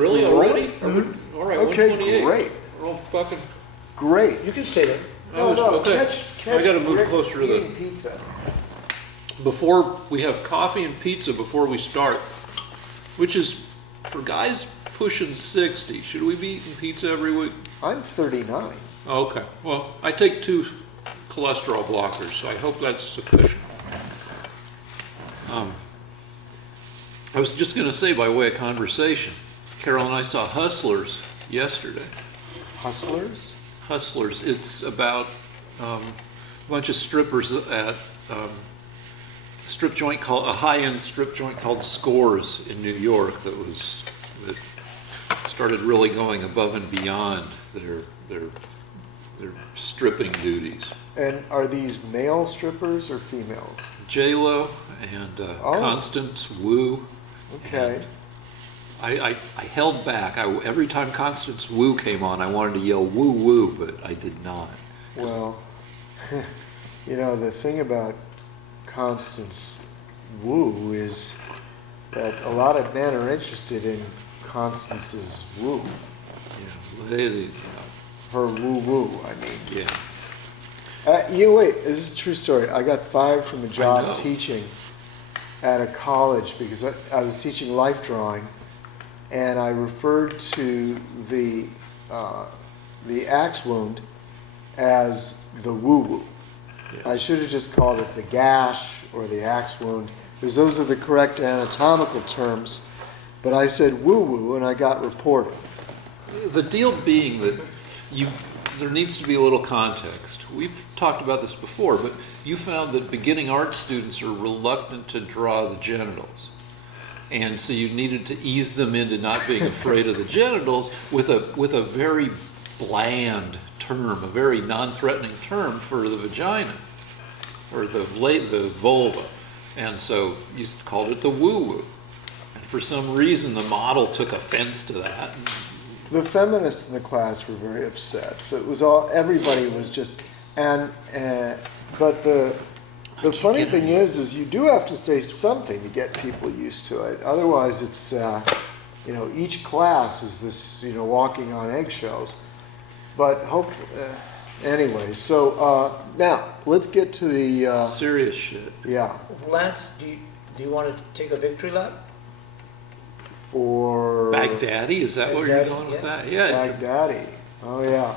Really? Already? Mm-hmm. All right, Okay, 128. great. We're all fucking... Great. You can stay there. Okay. I gotta move Rick closer to the... eating pizza. Before, we have coffee and pizza before we start, which is, for guys pushing 60, should we be eating pizza every week? I'm 39. Oh, okay. Well, I take 2 cholesterol blockers, so I hope that's sufficient. I was just going to say, by way of conversation, Carol and I saw Hustlers yesterday. Hustlers? Hustlers. It's about a bunch of strippers at strip joint called a high-end strip joint called Scores in New York that started really going above and beyond their stripping duties. And are these male strippers or females? J-Lo and Constance Wu. Okay. And I held back. Every time Constance Wu came on, I wanted to yell woo woo, but I did not. Well, you know, the thing about Constance Wu is that a lot of men are interested in Constance's woo. Yeah, Her woo-woo, I mean. yeah. You wait, this is a true story. I got fired from a know. job teaching at a college because I was teaching life drawing, and I referred to the axe wound as the woo-woo. Yeah. I should have just called it the gash or the axe wound, because those are the correct anatomical terms. But I said woo-woo, and I got reported. The deal being that there needs to be a little context. We've talked about this before, but you found that beginning art students are reluctant to draw the genitals. And so you needed to ease them into not being afraid of the genitals with a very bland term, a very non-threatening term for the vagina, or the vulva. And so you called it the woo-woo. And for some reason, the model took offense to that. The feminists in the class were very upset. So it was everybody was just, but the funny thing is you do have to say something to get people used to it. Otherwise, it's, each class is this, walking on eggshells. But hopefully, anyway, so now let's get to the Serious shit. Yeah. Lance, do you want to take a victory lap? For Baghdadi, is that where you're going with that? Yeah. Baghdadi. Oh yeah.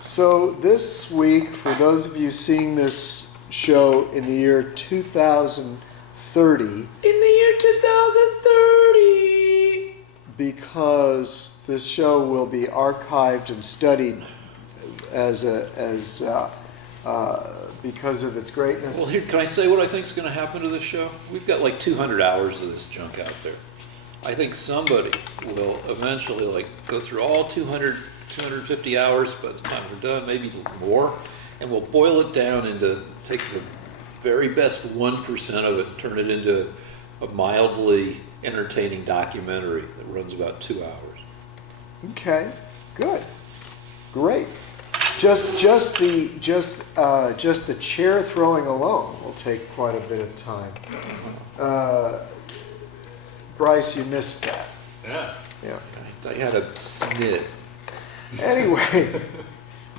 So this week, for those of you seeing this show in the year 2030, In the year 2030. because this show will be archived and studied because of its greatness. Well, here, can I say what I think is going to happen to this show? We've got like 200 hours of this junk out there. I think somebody will eventually go through all 200, 250 hours by the time we're done, maybe more, and we'll boil it down into, take the very best 1% of it and turn it into a mildly entertaining documentary that runs about 2 hours. Okay, good, great. Just the chair throwing alone will take quite a bit of time. Bryce, you missed that. Yeah. Yeah. I had a snit. Anyway,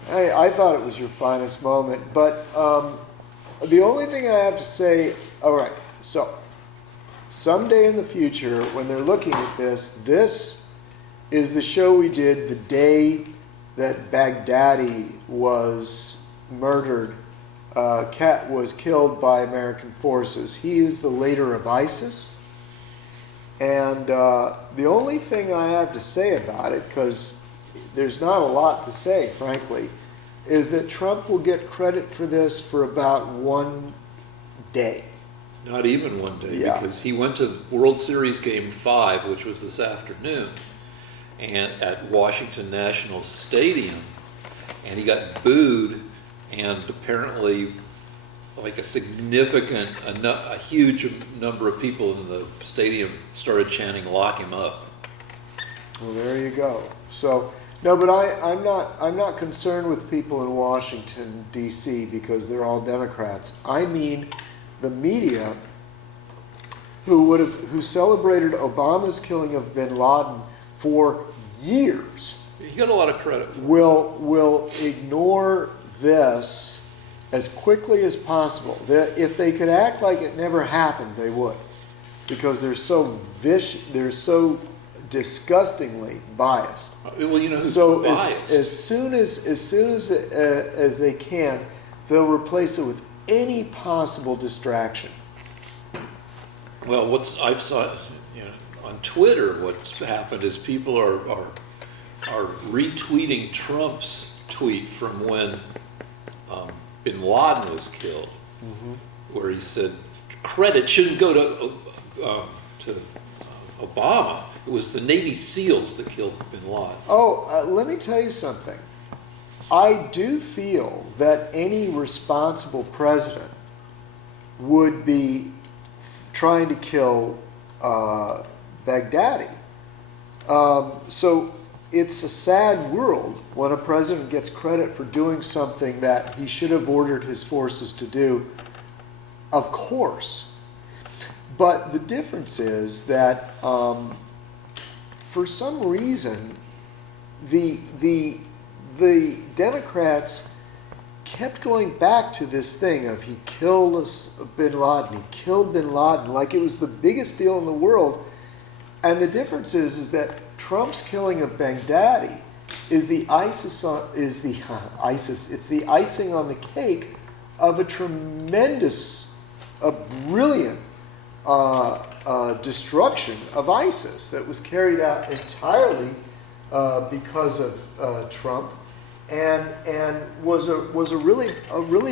I thought it was your finest moment, but the only thing I have to say, all right, so someday in the future, when they're looking at this is the show we did the day that Baghdadi was murdered, was killed by American forces. He is the leader of ISIS. And the only thing I have to say about it, because there's not a lot to say, frankly, is that Trump will get credit for this for about one day. Not even one day, Yeah. because he went to World Series Game 5, which was this afternoon, and at Washington National Stadium, and he got booed, and apparently like a huge number of people in the stadium started chanting, "Lock him up." Well, there you go. So, no, but I'm not concerned with people in Washington, D.C., because they're all Democrats. I mean the media who celebrated Obama's killing of bin Laden for years You got a lot of credit. will ignore this as quickly as possible. If they could act like it never happened, they would, because they're so they're so disgustingly biased. Well, you know who's So biased? as soon as they can, they'll replace it with any possible distraction. Well, I've saw, you know, on Twitter, what's happened is people are retweeting Trump's tweet from when Bin Laden was killed, where he said credit shouldn't go to Obama. It was the Navy SEALs that killed Bin Laden. Let me tell you something. I do feel that any responsible president would be trying to kill Baghdadi. So it's a sad world when a president gets credit for doing something that he should have ordered his forces to do, of course. But the difference is that for some reason, the Democrats kept going back to this thing of he killed Bin Laden, like it was the biggest deal in the world. And the difference is that Trump's killing of Baghdadi is the it's the icing on the cake of a tremendous, brilliant destruction of ISIS that was carried out entirely because of Trump, and was a really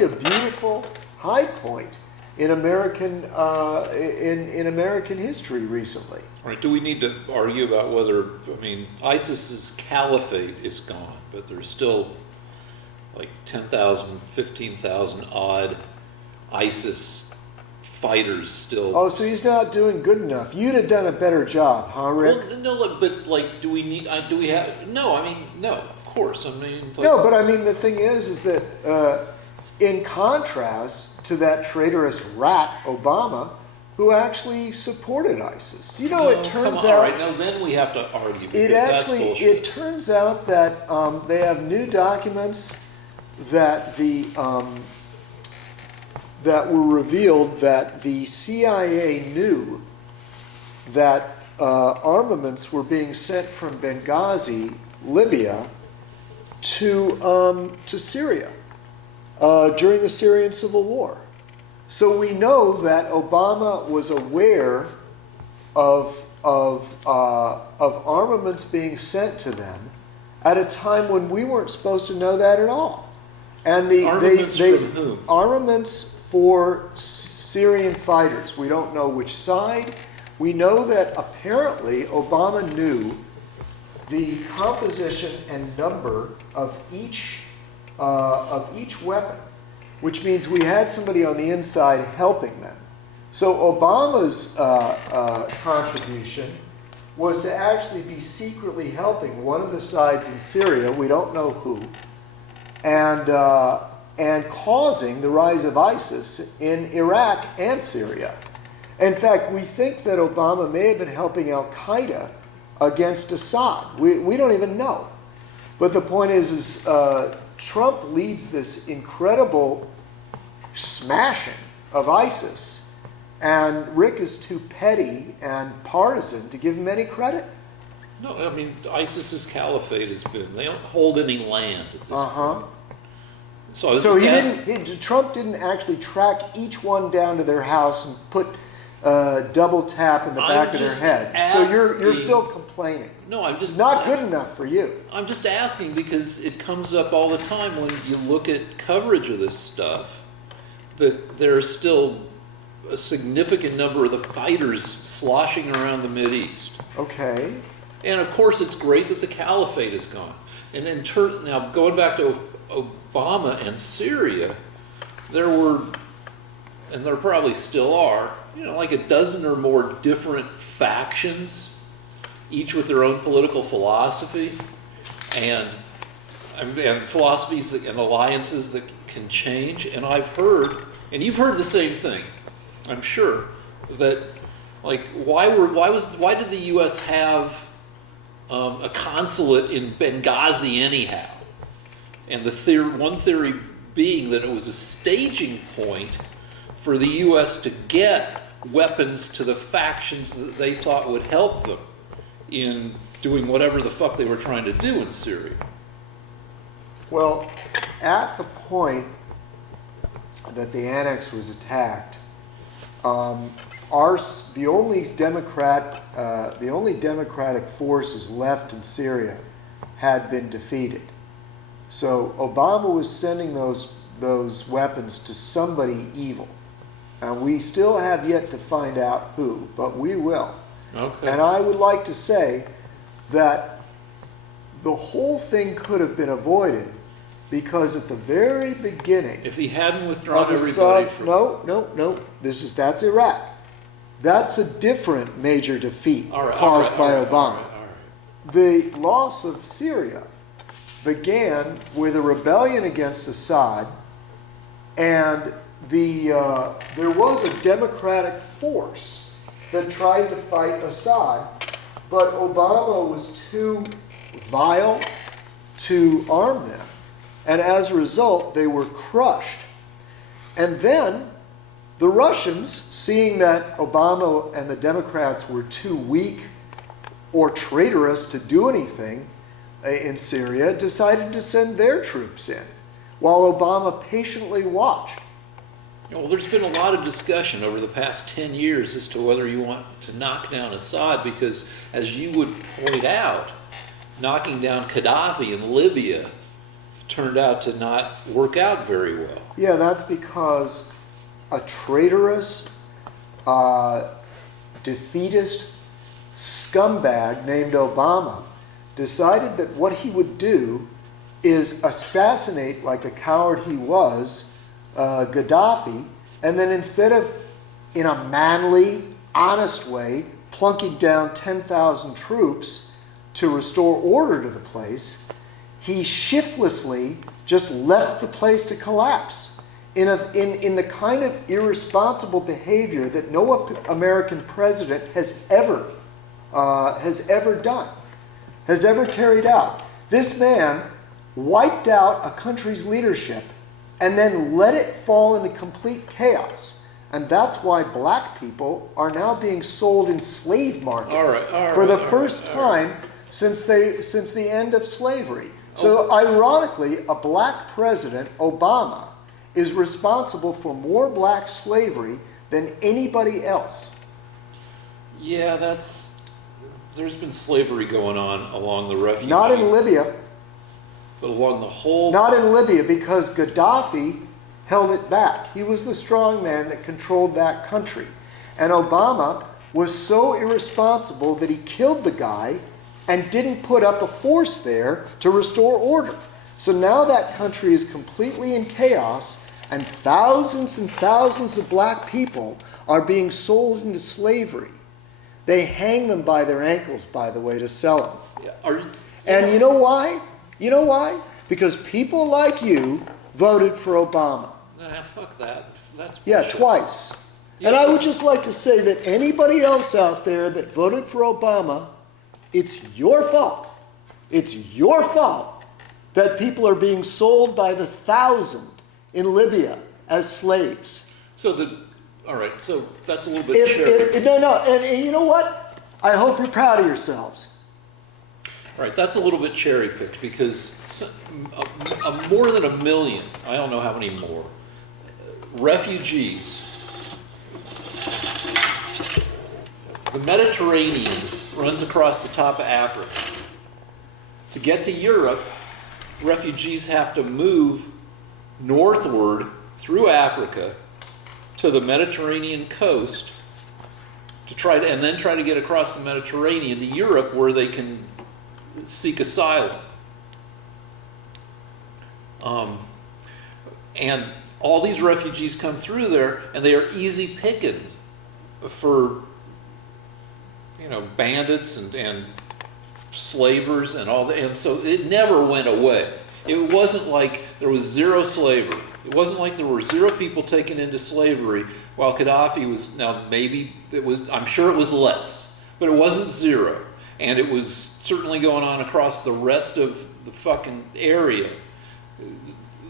beautiful high point in American in American history recently. All right, do we need to argue about whether, I mean, ISIS's caliphate is gone, but there's still like 10,000, 15,000 odd ISIS fighters still. Oh, so he's not doing good enough. You'd have done a better job, huh, Rick? Well, no, but like, do we have, no, I mean, no, of course, I mean. Like, No, but I mean, the thing is that in contrast to that traitorous rat, Obama, who actually supported ISIS. You know, no, it turns come on, out... All right, now then we have to argue, because that's bullshit. It turns out that they have new documents that that were revealed that the CIA knew that armaments were being sent from Benghazi, Libya, to Syria during the Syrian civil war. So we know that Obama was aware of armaments being sent to them at a time when we weren't supposed to know that at all. And Armaments from whom? Armaments for Syrian fighters. We don't know which side. We know that apparently Obama knew the composition and number of each weapon, which means we had somebody on the inside helping them. So Obama's contribution was to actually be secretly helping one of the sides in Syria, we don't know who, and causing the rise of ISIS in Iraq and Syria. In fact, we think that Obama may have been helping al-Qaeda against Assad. We don't even know. But the point is Trump leads this incredible smashing of ISIS, and Rick is too petty and partisan to give him any credit. No, I mean, ISIS's caliphate has been, they don't hold any land at this point. So Trump didn't actually track each one down to their house and put double tap in the back of their head. So you're still complaining. No, I'm just not good enough for you. I'm just asking because it comes up all the time when you look at coverage of this stuff, that there's still a significant number of the fighters sloshing around the Mideast. Okay. And of course, it's great that the caliphate is gone. And now going back to Obama and Syria, there were, and there probably still are, like a dozen or more different factions, each with their own political philosophy and philosophies and alliances that can change. And I've heard, and you've heard the same thing, I'm sure, that like why did the U.S. have a consulate in Benghazi anyhow. And one theory being that it was a staging point for the U.S. to get weapons to the factions that they thought would help them in doing whatever the fuck they were trying to do in Syria. Well, at the point that the annex was attacked, the only democratic forces left in Syria had been defeated. So Obama was sending those weapons to somebody evil. And we still have yet to find out who, but we will. Okay. And I would like to say that the whole thing could have been avoided because at the very beginning, If he hadn't withdrawn of everybody Assad's, from... no, that's Iraq. That's a different major defeat caused by Obama. All right. The loss of Syria began with a rebellion against Assad, and there was a democratic force that tried to fight Assad, but Obama was too vile to arm them. And as a result, they were crushed. And then the Russians, seeing that Obama and the Democrats were too weak or traitorous to do anything in Syria, decided to send their troops in, while Obama patiently watched. Well, there's been a lot of discussion over the past 10 years as to whether you want to knock down Assad because, as you would point out, knocking down Gaddafi in Libya turned out to not work out very well. Yeah, that's because a traitorous, defeatist scumbag named Obama decided that what he would do is assassinate, like a coward he was, Gaddafi, and then instead of, in a manly, honest way, plunking down 10,000 troops to restore order to the place, he shiftlessly just left the place to collapse in the kind of irresponsible behavior that no American president has ever done, has ever carried out. This man wiped out a country's leadership and then let it fall into complete chaos. And that's why black people are now being sold in slave markets for the first time since the end of slavery. So ironically, a black president, Obama, is responsible for more black slavery than anybody else. Yeah, there's been slavery going on along the refugee... Not in Libya. But along the whole... Not in Libya, because Gaddafi held it back. He was the strong man that controlled that country. And Obama was so irresponsible that he killed the guy and didn't put up a force there to restore order. So now that country is completely in chaos, and thousands of black people are being sold into slavery. They hang them by their ankles, by the way, to sell them. And you know why? You know why? Because people like you voted for Obama. Nah, fuck that. That's Yeah, bullshit. twice. And I would just like to say that anybody else out there that voted for Obama, it's your fault. It's your fault that people are being sold by the thousand in Libya as slaves. All right, so that's a little bit cherry. No, and you know what? I hope you're proud of yourselves. All right, that's a little bit cherry-picked because more than 1 million, I don't know how many more, refugees. The Mediterranean runs across the top of Africa. To get to Europe, refugees have to move northward through Africa to the Mediterranean coast and then try to get across the Mediterranean to Europe where they can seek asylum. And all these refugees come through there, and they are easy pickings for bandits and slavers and all that. And so it never went away. It wasn't like there was zero slavery. It wasn't like there were zero people taken into slavery while Gaddafi was, now maybe it was, I'm sure it was less, but it wasn't zero. and it was certainly going on across the rest of the fucking area.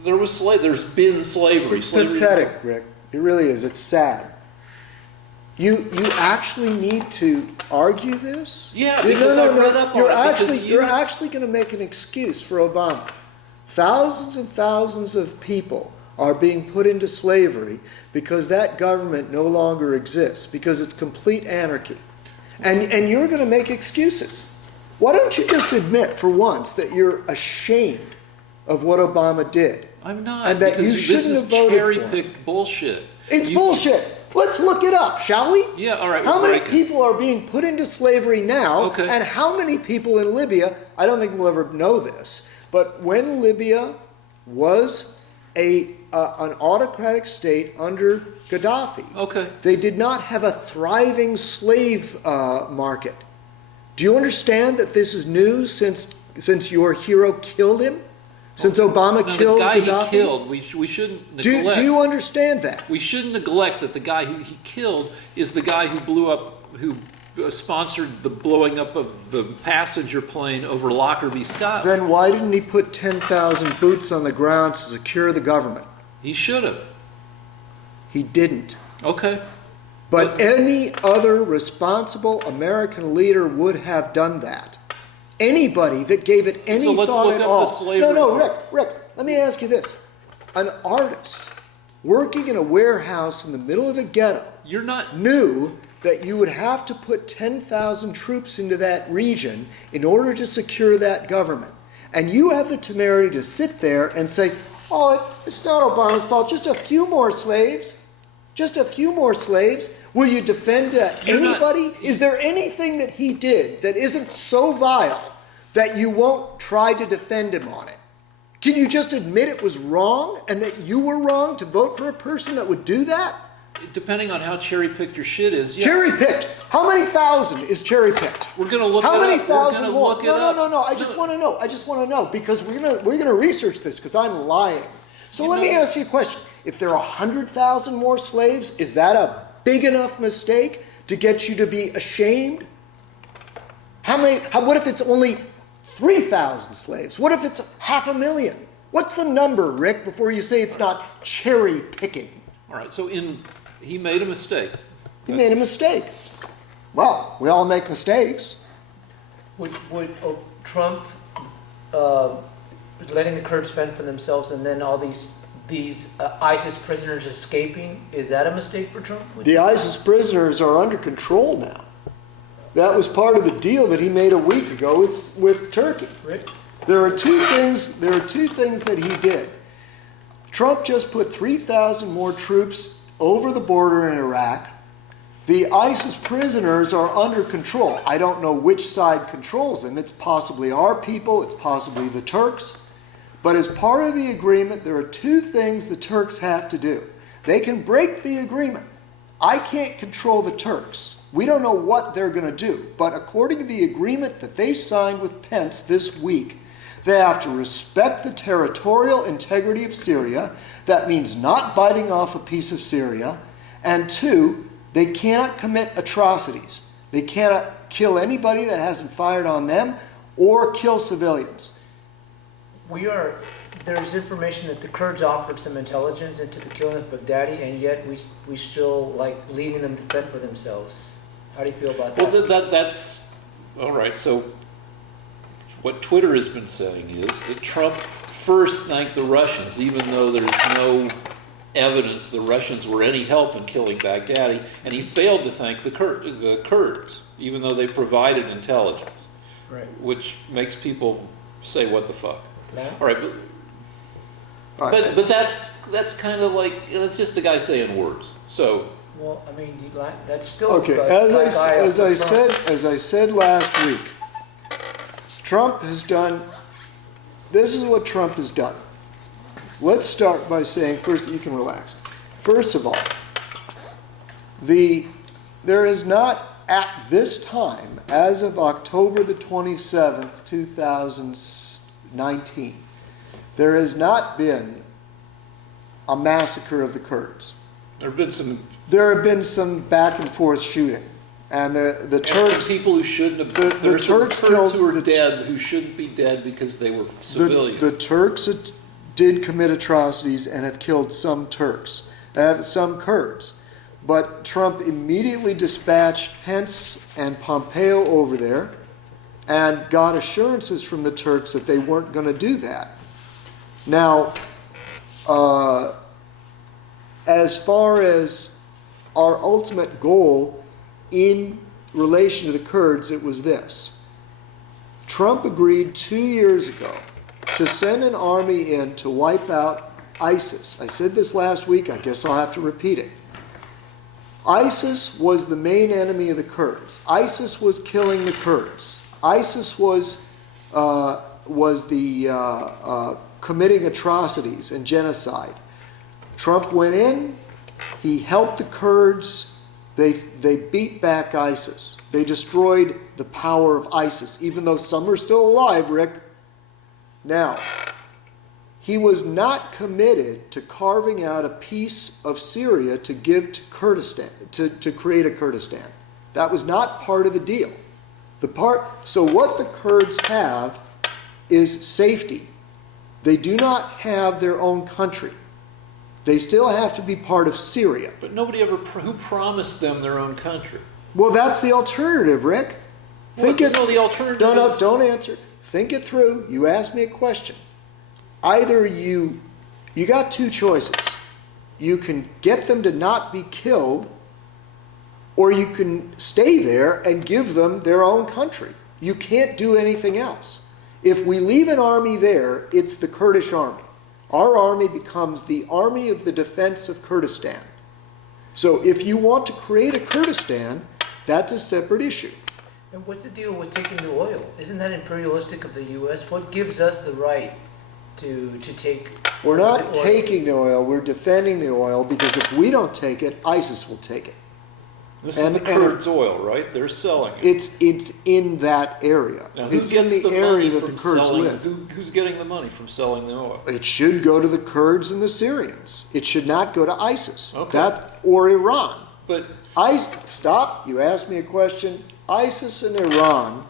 There's been slavery. It's pathetic, Rick. It really is. It's sad. You actually need to argue this? Yeah, because I read up on it. You're actually going to make an excuse for Obama. Thousands and thousands of people are being put into slavery because that government no longer exists, because it's complete anarchy. And you're going to make excuses. Why don't you just admit for once that you're ashamed of what Obama did? I'm not. And that because you shouldn't have voted for him. This is cherry-picked bullshit. It's bullshit. Let's look it up, shall we? Yeah, all right. How many people are being put into slavery now? Okay. And how many people in Libya? I don't think we'll ever know this. But when Libya was an autocratic state under Gaddafi, Okay. they did not have a thriving slave market. Do you understand that this is news since your hero killed him? Since Obama killed the guy Gaddafi? he killed, we shouldn't neglect. Do you understand that? We shouldn't neglect that the guy who he killed is the guy who sponsored the blowing up of the passenger plane over Lockerbie, Scotland. Then why didn't he put 10,000 boots on the ground to secure the government? He should have. He didn't. Okay. But any other responsible American leader would have done that. Anybody that gave it any So let's thought look at up all. the slavery No, part. Rick, let me ask you this. An artist working in a warehouse in the middle of the ghetto You're not. knew that you would have to put 10,000 troops into that region in order to secure that government. And you have the temerity to sit there and say, oh, it's not Obama's fault, just a few more slaves. Just a few more slaves. Will you defend anybody? Is there anything that he did that isn't so vile that you won't try to defend him on it? Can you just admit it was wrong and that you were wrong to vote for a person that would do that? Depending on how cherry-picked your shit is. Yeah. Cherry-picked. How many thousand is cherry-picked? We're going to look How it many up. thousand We're more? gonna look it up. No. I just want to know. I just want to know because we're gonna research this because I'm lying. So let me ask you a question. If there are 100,000 more slaves, is that a big enough mistake to get you to be ashamed? What if it's only 3,000 slaves? What if it's 500,000? What's the number, Rick, before you say it's not cherry picking? All right. So he made a mistake. He made a mistake. Well, we all make mistakes. Would Trump letting the Kurds fend for themselves and then all these ISIS prisoners escaping, is that a mistake for Trump? The ISIS prisoners are under control now. That was part of the deal that he made a week ago with Turkey. Rick? There are two things that he did. Trump just put 3,000 more troops over the border in Iraq. The ISIS prisoners are under control. I don't know which side controls them. It's possibly our people, it's possibly the Turks. But as part of the agreement, there are two things the Turks have to do. They can break the agreement. I can't control the Turks. We don't know what they're going to do. But according to the agreement that they signed with Pence this week, they have to respect the territorial integrity of Syria. That means not biting off a piece of Syria. And two, they cannot commit atrocities. They cannot kill anybody that hasn't fired on them or kill civilians. There's information that the Kurds offered some intelligence into the killing of Baghdadi, and yet we still like leaving them to fend for themselves. How do you feel about that? Well, that's all right. So what Twitter has been saying is that Trump first thanked the Russians, even though there's no evidence the Russians were any help in killing Baghdadi, and he failed to thank the Kurds, even though they provided intelligence, Right. which makes people say, "What the fuck?" Lance? All right, but that's kind of like that's just a guy saying words. So Well, I mean, that's still Okay, as I said last week, Trump has done. This is what Trump has done. Let's start by saying first. You can relax. First of all, there is not at this time, as of October the 27th, 2019, there has not been a massacre of the Kurds. there have been some. There have been some back and forth shooting. And the And Turks, some people who shouldn't have. The There's some Turks Kurds killed who are the- dead who shouldn't be dead because they were civilians. the Turks did commit atrocities and have killed some Turks, some Kurds. But Trump immediately dispatched Pence and Pompeo over there and got assurances from the Turks that they weren't going to do that. Now, as far as our ultimate goal in relation to the Kurds, it was this. Trump agreed 2 years ago to send an army in to wipe out ISIS. I said this last week, I guess I'll have to repeat it. ISIS was the main enemy of the Kurds. ISIS was killing the Kurds. ISIS was committing atrocities and genocide. Trump went in, he helped the Kurds, they beat back ISIS. They destroyed the power of ISIS, even though some are still alive, Rick. Now, he was not committed to carving out a piece of Syria to give to Kurdistan, to create a Kurdistan. That was not part of the deal. So what the Kurds have is safety. They do not have their own country. They still have to be part of Syria. But nobody ever, who promised them their own country? Well, that's the alternative, Rick. The alternative No, is... don't answer. Think it through. You asked me a question. Either you got two choices. You can get them to not be killed, or you can stay there and give them their own country. You can't do anything else. If we leave an army there, it's the Kurdish army. Our army becomes the army of the defense of Kurdistan. So if you want to create a Kurdistan, that's a separate issue. And what's the deal with taking the oil? Isn't that imperialistic of the U.S.? What gives us the right to take We're not the oil? taking the oil, we're defending the oil, because if we don't take it, ISIS will take it. This is the Kurds' oil, right? They're selling it. It's in that area. Now, who It's gets in the the area money that the from Kurds selling? live. Who's getting the money from selling the oil? It should go to the Kurds and the Syrians. It should not go to ISIS. Okay. Or Iran. But Stop. You asked me a question. ISIS and Iran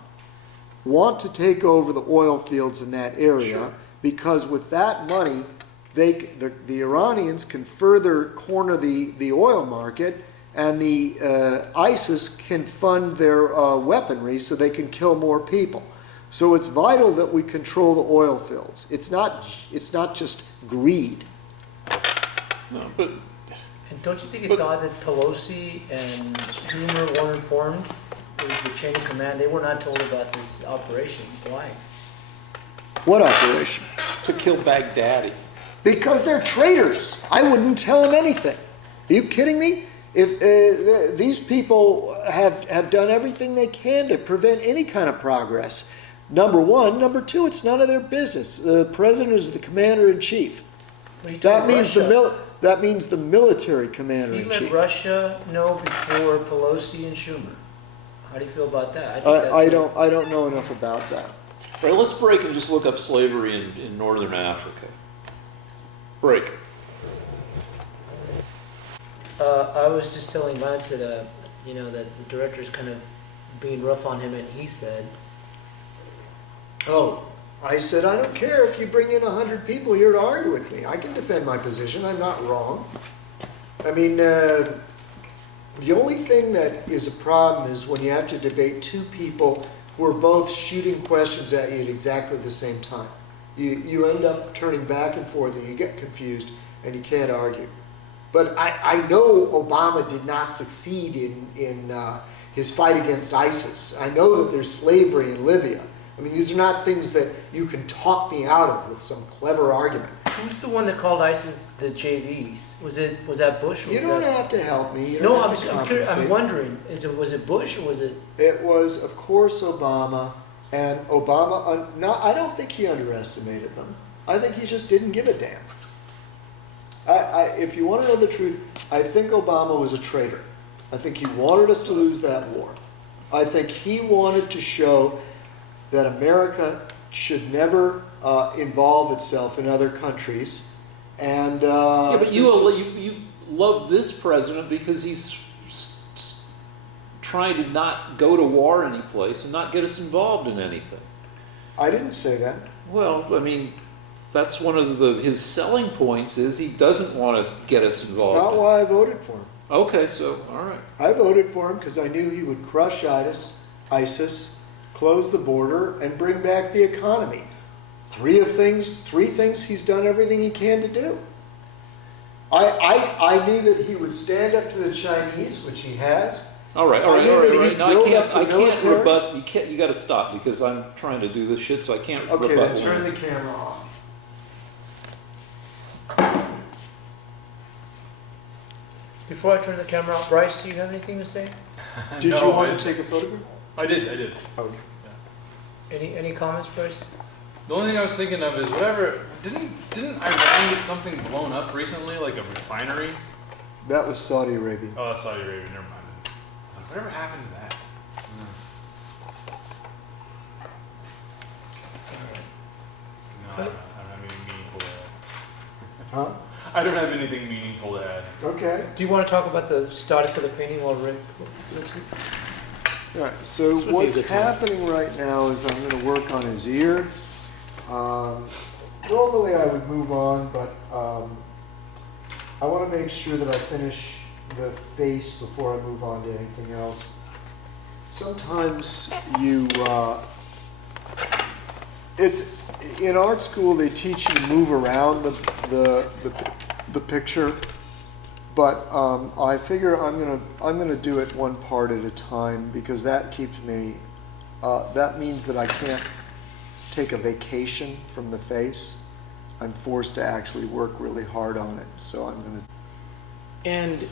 want to take over the oil fields in that area, Sure. because with that money, the Iranians can further corner the oil market, and the ISIS can fund their weaponry so they can kill more people. So it's vital that we control the oil fields. It's not just greed. no, but And don't you think it's odd that Pelosi and Schumer weren't informed? The chain of command, they were not told about this operation. Why? What operation? to kill Baghdadi. Because they're traitors. I wouldn't tell them anything. Are you kidding me? If these people have done everything they can to prevent any kind of progress. Number one. Number two, it's none of their business. The president is the commander-in-chief. What are you That talking means Russia? that means the military You commander-in-chief. let Russia know before Pelosi and Schumer. How do you feel about that? I don't know enough about that. All right, let's break and just look up slavery in northern Africa. Break. I was just telling Lance that that the director's kind of being rough on him, and he said, Oh, I said, I don't care if you bring in 100 people here to argue with me. I can defend my position. I'm not wrong. I mean, the only thing that is a problem is when you have to debate two people who are both shooting questions at you at exactly the same time. You end up turning back and forth, and you get confused, and you can't argue. But I know Obama did not succeed in his fight against ISIS. I know that there's slavery in Libya. I mean, these are not things that you can talk me out of with some clever argument. "Who's the one that called ISIS the JVs? Was that Bush? Or You was don't that... have to help me. You No, don't have to I'm curious, I'm compensate. wondering. Was it Bush or was it? It was, of course, Obama. And Obama, I don't think he underestimated them. I think he just didn't give a damn. If you want to know the truth, I think Obama was a traitor. I think he wanted us to lose that war. I think he wanted to show that America should never involve itself in other countries. And Yeah, but you love this president because he's trying to not go to war any place and not get us involved in anything. I didn't say that. Well, I mean, that's one of his selling points is he doesn't want to get us It's involved. not why I voted for him. Okay, so, all right. I voted for him because I knew he would crush ISIS, close the border, and bring back the economy. Three things he's done everything he can to do. I knew that he would stand up to the Chinese, which he has. All right. I knew that he'd No, I build can't. up the I can't military. rebut. You got to stop because I'm trying to do this shit, so I can't Okay, rebut. then turn the Lance. camera off. Before I turn the camera off, Bryce, do you have anything to say? Did No, you want I- to take a photograph? I did. Okay. Any comments, Bryce? The only thing I was thinking of is whatever. Didn't Iran get something blown up recently, like a refinery? That was Saudi Arabia. Oh, that's Saudi Arabia. Never mind. I was like, whatever happened to that? No, I don't have anything meaningful to add. Huh? I don't have anything meaningful to add. Okay. Do you want to talk about the status of the painting while Rick looks at? All right. So This would be a what's good time. happening right now is I'm going to work on his ear. Normally I would move on, but I want to make sure that I finish the face before I move on to anything else. Sometimes it's in art school they teach you to move around the picture, but I figure I'm gonna do it one part at a time because that keeps me. That means that I can't take a vacation from the face. I'm forced to actually work really hard on it. So I'm gonna. And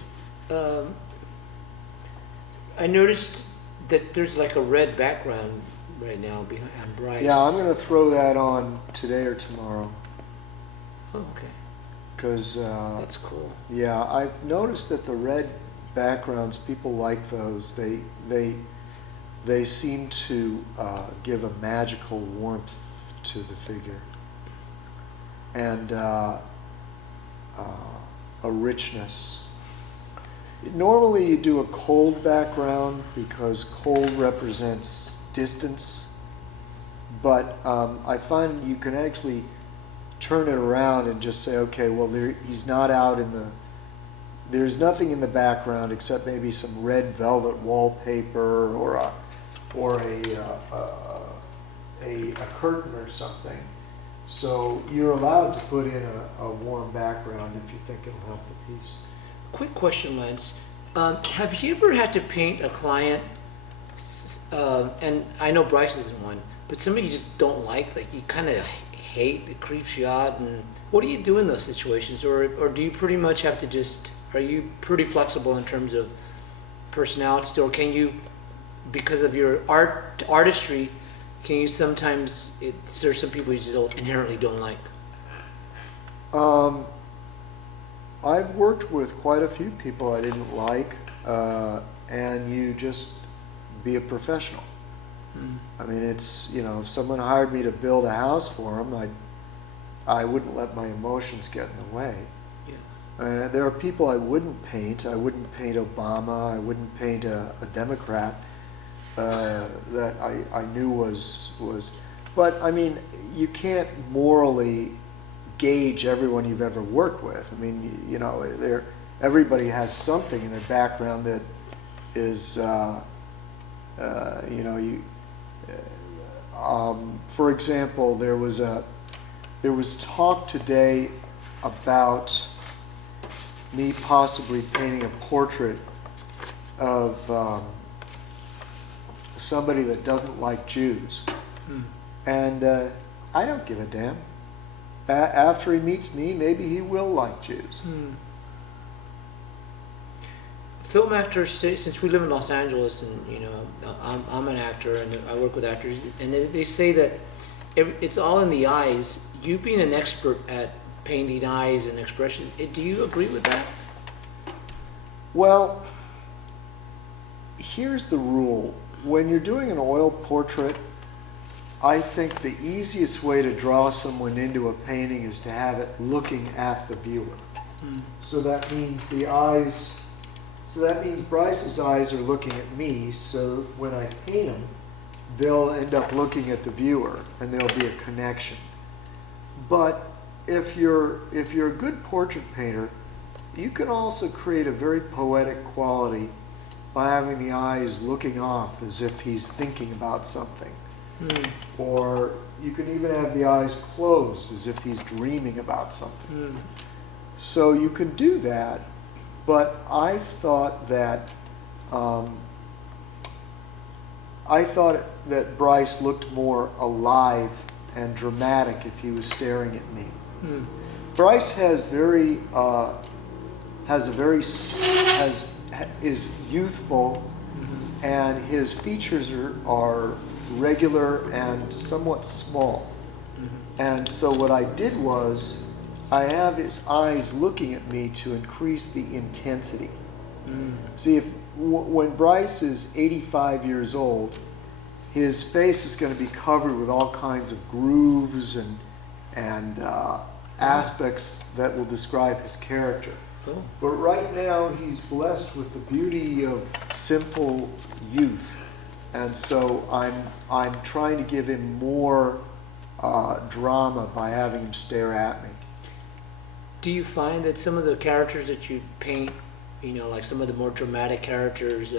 I noticed that there's like a red background right now behind Bryce. Yeah, I'm gonna throw that on today or tomorrow Oh, okay, because. that's cool. Yeah, I've noticed that the red backgrounds, people like those. They seem to give a magical warmth to the figure and a richness. Normally you do a cold background because cold represents distance, but I find you can actually turn it around and just say, okay, well, he's not out in the, there's nothing in the background except maybe some red velvet wallpaper or a curtain or something. So you're allowed to put in a warm background if you think it'll help the piece. Quick question, Lance. Have you ever had to paint a client, and I know Bryce isn't one, but somebody you just don't like you kind of hate, it creeps you out, and what do you do in those situations? Or do you pretty much have to just, are you pretty flexible in terms of personalities, or can you, because of your artistry, can you sometimes, there's some people you just inherently don't like? I've worked with quite a few people I didn't like, and you just be a professional. I mean, it's, if someone hired me to build a house for them, I wouldn't let my emotions get in the way. Yeah. And there are people I wouldn't paint. I wouldn't paint Obama. I wouldn't paint a Democrat that I knew was. But I mean, you can't morally gauge everyone you've ever worked with. I mean, everybody has something in their background that is, for example, there was talk today about me possibly painting a portrait of somebody that doesn't like Jews. And I don't give a damn. After he meets me, maybe he will like Jews. Film actors say, since we live in Los Angeles, and I'm an actor and I work with actors, and they say that it's all in the eyes. You being an expert at painting eyes and expressions, do you agree with that? Well, here's the rule. When you're doing an oil portrait, I think the easiest way to draw someone into a painting is to have it looking at the viewer. So that means the eyes So that means Bryce's eyes are looking at me, so when I paint them, they'll end up looking at the viewer, and there'll be a connection. But if you're a good portrait painter, you can also create a very poetic quality by having the eyes looking off as if he's thinking about something. Or you can even have the eyes closed as if he's dreaming about something. So you can do that, but I thought that Bryce looked more alive and dramatic if he was staring at me. Bryce is youthful, and his features are regular and somewhat small. And so what I did was, I have his eyes looking at me to increase the intensity. See, when Bryce is 85 years old, his face is going to be covered with all kinds of grooves and aspects that will describe his character. Cool. But right now, he's blessed with the beauty of simple youth. And so I'm trying to give him more drama by having him stare at me. Do you find that some of the characters that you paint, like some of the more dramatic characters,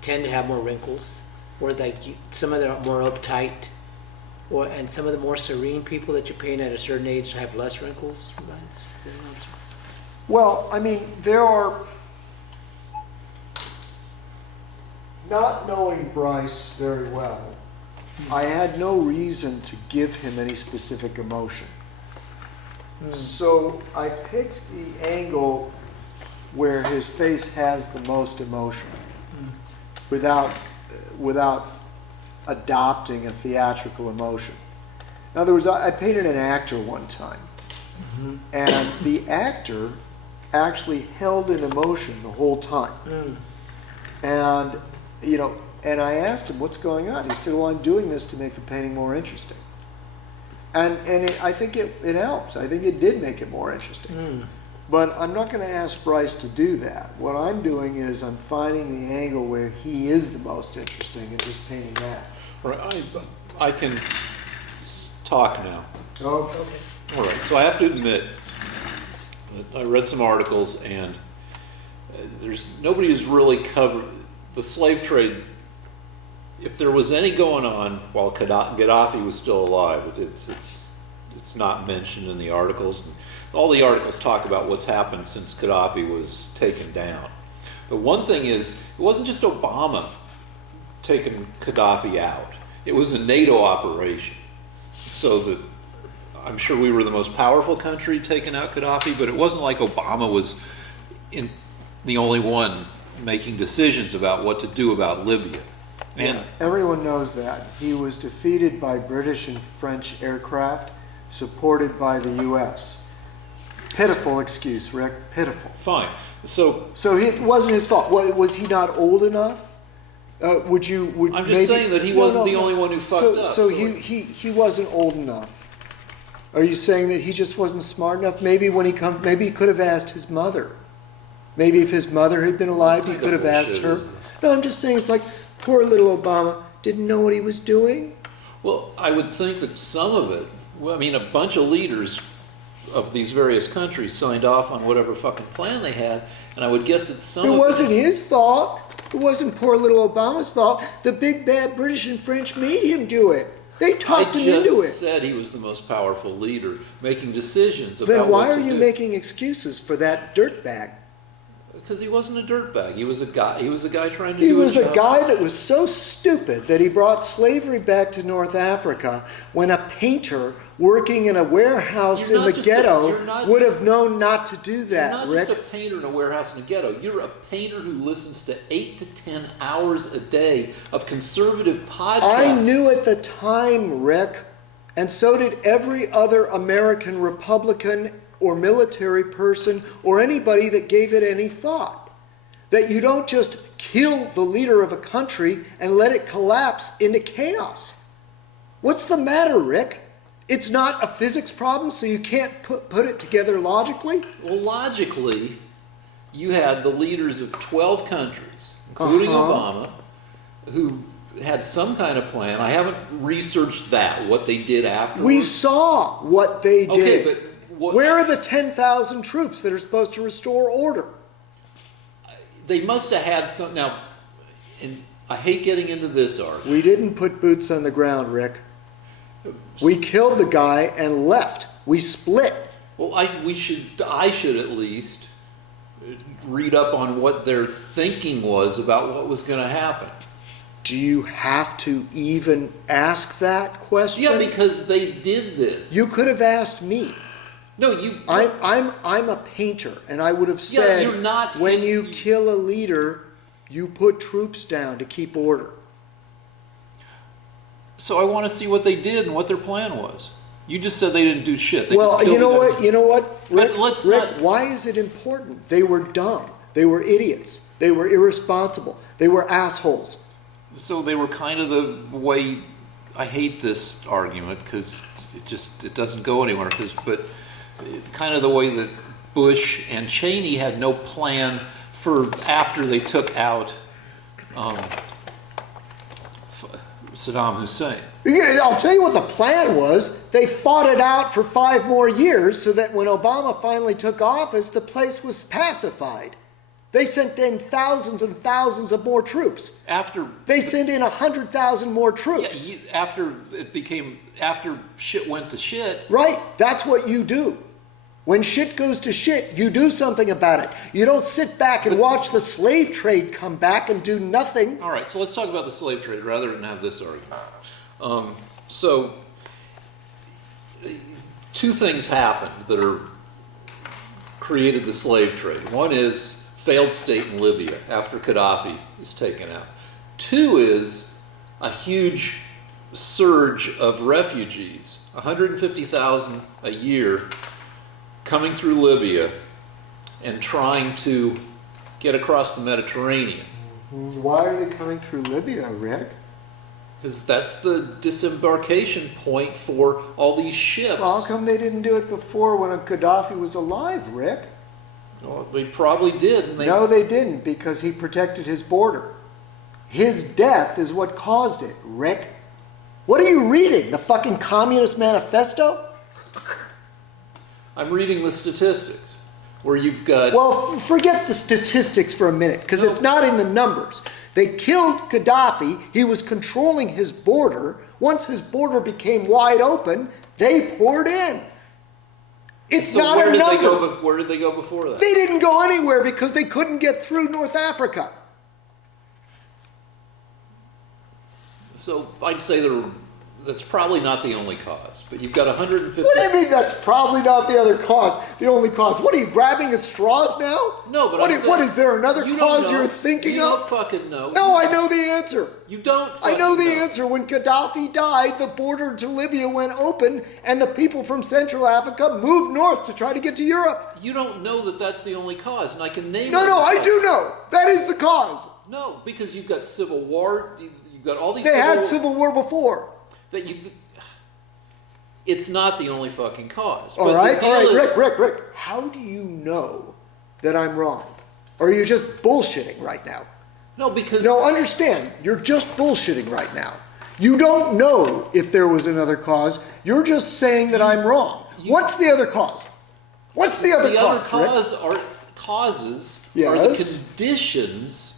tend to have more wrinkles, or some of them are more uptight, and some of the more serene people that you paint at a certain age have less wrinkles? Well, I mean, there are, not knowing Bryce very well, I had no reason to give him any specific emotion. So I picked the angle where his face has the most emotion without adopting a theatrical emotion. In other words, I painted an actor one time, and the actor actually held an emotion the whole time. And and I asked him, what's going on? He said, well, I'm doing this to make the painting more interesting. And I think it helped. I think it did make it more interesting. But I'm not going to ask Bryce to do that. What I'm doing is I'm finding the angle where he is the most interesting and just painting that. All right, I can talk now. Okay. All right, so I have to admit that I read some articles, and nobody has really covered the slave trade. If there was any going on while Gaddafi was still alive, it's not mentioned in the articles. All the articles talk about what's happened since Gaddafi was taken down. But one thing is, it wasn't just Obama taking Gaddafi out. It was a NATO operation. So that I'm sure we were the most powerful country taking out Gaddafi, but it wasn't like Obama was the only one making decisions about what to do about Libya. And everyone knows that. He was defeated by British and French aircraft, supported by the U.S. Pitiful excuse, Rick. Pitiful. Fine. So it wasn't his fault. Was he not old I'm just saying that he wasn't the only one who fucked up. So he wasn't old enough. Are you saying that he just wasn't smart enough? Maybe maybe he could have asked his mother. Maybe if his mother had been alive, he could have asked her. No, I'm just saying it's like poor little Obama didn't know what he was doing. Well, I would think that some of it, a bunch of leaders of these various countries signed off on whatever fucking plan they had, and I would guess that some of it wasn't his fault. It wasn't poor little Obama's fault. The big bad British and French made him do it. They talked him into it. I just said he was the most powerful leader, making decisions about Then why what to are you do. making excuses for that dirtbag? Because he wasn't a dirtbag. He was a guy. He was a guy trying to He do was a a job. guy that was so stupid that he brought slavery back to North Africa when a painter working in a warehouse You're in not the just a- ghetto you're not would just- have known not to do You're that, not Rick. just a painter in a warehouse in a ghetto. You're a painter who listens to 8 to 10 hours a day of conservative podcasts. I knew at the time, Rick, and so did every other American Republican or military person or anybody that gave it any thought, that you don't just kill the leader of a country and let it collapse into chaos. What's the matter, Rick? It's not a physics problem, so you can't put it together logically? Well, logically, you had the leaders of 12 countries, including Uh-huh. Obama, who had some kind of plan. I haven't researched that, what they did afterwards. We saw what they Okay, did. but what, Where are the 10,000 troops that are supposed to restore order? they must have had some. Now, and I hate getting into this argument. We didn't put boots on the ground, Rick. We killed the guy and left. We split. Well, I should at least read up on what their thinking was about what was going to happen. Do you have to even ask that question? Yeah, because they did this. You could have asked me. No, you. I'm a painter, and I would have said, you're not. when you kill a leader, you put troops down to keep order. So I want to see what they did and what their plan was. You just said they didn't do shit. They Well, just killed you know the guy. what? You know what, Rick? But let's Rick, not- why is it important? They were dumb. They were idiots. They were irresponsible. They were assholes. So they were kind of the way. I hate this argument because it doesn't go anywhere. But kind of the way that Bush and Cheney had no plan for after they took out Saddam Hussein. Yeah, I'll tell you what the plan was. They fought it out for 5 more years so that when Obama finally took office, the place was pacified. They sent in thousands and thousands of more troops. After They sent in 100,000 more troops. after shit went to shit. Right? That's what you do. When shit goes to shit, you do something about it. You don't sit back and watch the slave trade come back and do nothing. All right, so let's talk about the slave trade rather than have this argument. So, two things happened that are created the slave trade. One is failed state in Libya after Gaddafi is taken out. Two is a huge surge of refugees, 150,000 a year, coming through Libya and trying to get across the Mediterranean. Why are they coming through Libya, Rick? Because that's the disembarkation point for all these ships. Well, how come they didn't do it before when Gaddafi was alive, Rick? Well, they probably did. And No, they didn't, because he protected his border. His death is what caused it, Rick. What are you reading? The fucking Communist Manifesto? I'm reading the statistics where you've got. Well, forget the statistics for a minute, because it's not in the numbers. They killed Gaddafi. He was controlling his border. Once his border became wide open, they poured in. It's so not where a did number. They go, where did they go before that? They didn't go anywhere because they couldn't get through North Africa. So I'd say that's probably not the only cause, but you've got 150. What do you mean that's probably not the other cause? The only cause? What are you grabbing at straws now? No, but what I'm is, saying, what is there another you cause don't know. you're thinking you of? don't fucking know. No, I know the answer. You don't. I know the fucking answer. When Gaddafi died, the border to Libya went open, and the people from Central Africa moved north to try to get to Europe. You don't know that that's the only cause, and I can name. No, all no, the I causes. do know. That is the cause. No, because you've got civil war. You've got all these. They had civil war before. That you. It's not the only fucking cause. All But right, the deal is, Rick. How do you know that I'm wrong? Or are you just bullshitting right now? No, because No, understand. You're just bullshitting right now. You don't know if there was another cause. You're just saying that I'm wrong. What's the other cause? What's the other the cause? other Rick? causes are the Yes. conditions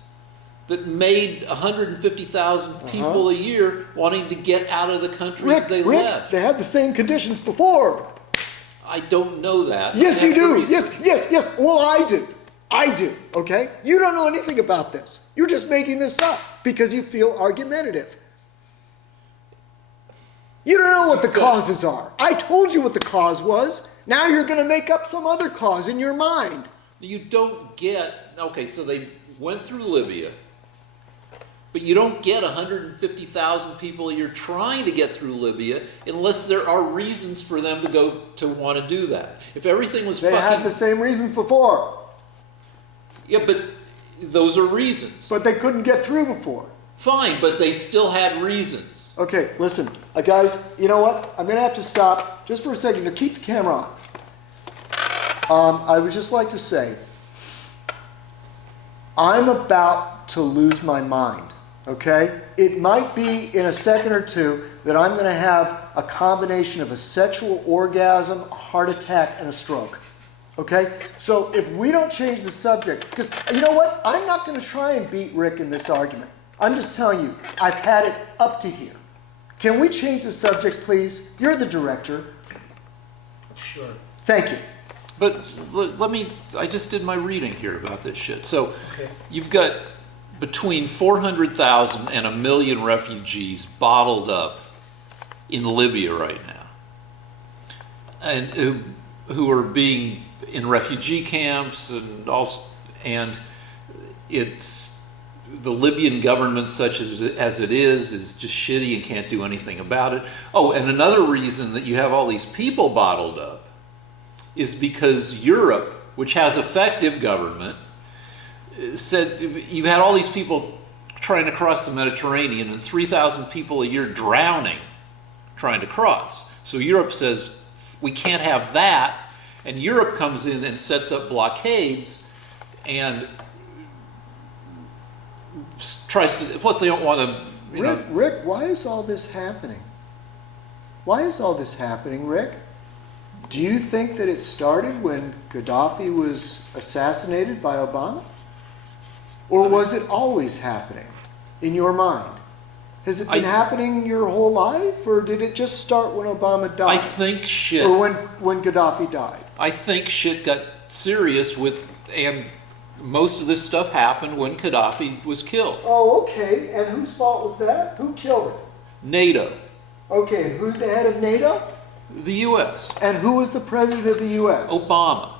that made 150,000 people a year wanting to get out of the countries they Rick, left. they had the same conditions before. I don't know that. Yes, I you have to do. research. Yes. Well, I do. I do, okay? You don't know anything about this. You're just making this up because you feel argumentative. You don't know what the causes are. I told you what the cause was. Now you're going to make up some other cause in your mind. You don't get, okay, so they went through Libya, but you don't get 150,000 people a year trying to get through Libya unless there are reasons for them to go to want to do that. If everything was They had the same reasons before, Yeah, but those are reasons. but they couldn't get through before. Fine, but they still had reasons. Okay, listen, guys, you know what? I'm going to have to stop just for a second to keep the camera on. I would just like to say I'm about to lose my mind, okay? It might be in a second or two that I'm going to have a combination of a sexual orgasm, a heart attack, and a stroke. Okay? So if we don't change the subject, because you know what? I'm not going to try and beat Rick in this argument. I'm just telling you, I've had it up to here. Can we change the subject, please? You're the director. Sure. Thank you. But let me, I just did my reading here about this shit. So Okay. you've got between 400,000 and 1 million refugees bottled up in Libya right now, and who are being in refugee camps, and it's the Libyan government, such as it is just shitty and can't do anything about it. Oh, and another reason that you have all these people bottled up is because Europe, which has effective government, said you've had all these people trying to cross the Mediterranean and 3,000 people a year drowning trying to cross. So Europe says, we can't have that. And Europe comes in and sets up blockades and tries to, plus they don't want to, Rick, why is all this happening? Why is all this happening, Rick? Do you think that it started when Gaddafi was assassinated by Obama? Or was it always happening in your mind? Has it been happening your whole life, or did it just start when Obama died? I think shit. Or when Gaddafi died? I think shit got serious and most of this stuff happened when Gaddafi was killed. Oh, okay. And whose fault was that? Who killed him? NATO. Okay, and who's the head of NATO? The U.S. And who was the president of the U.S.? Obama.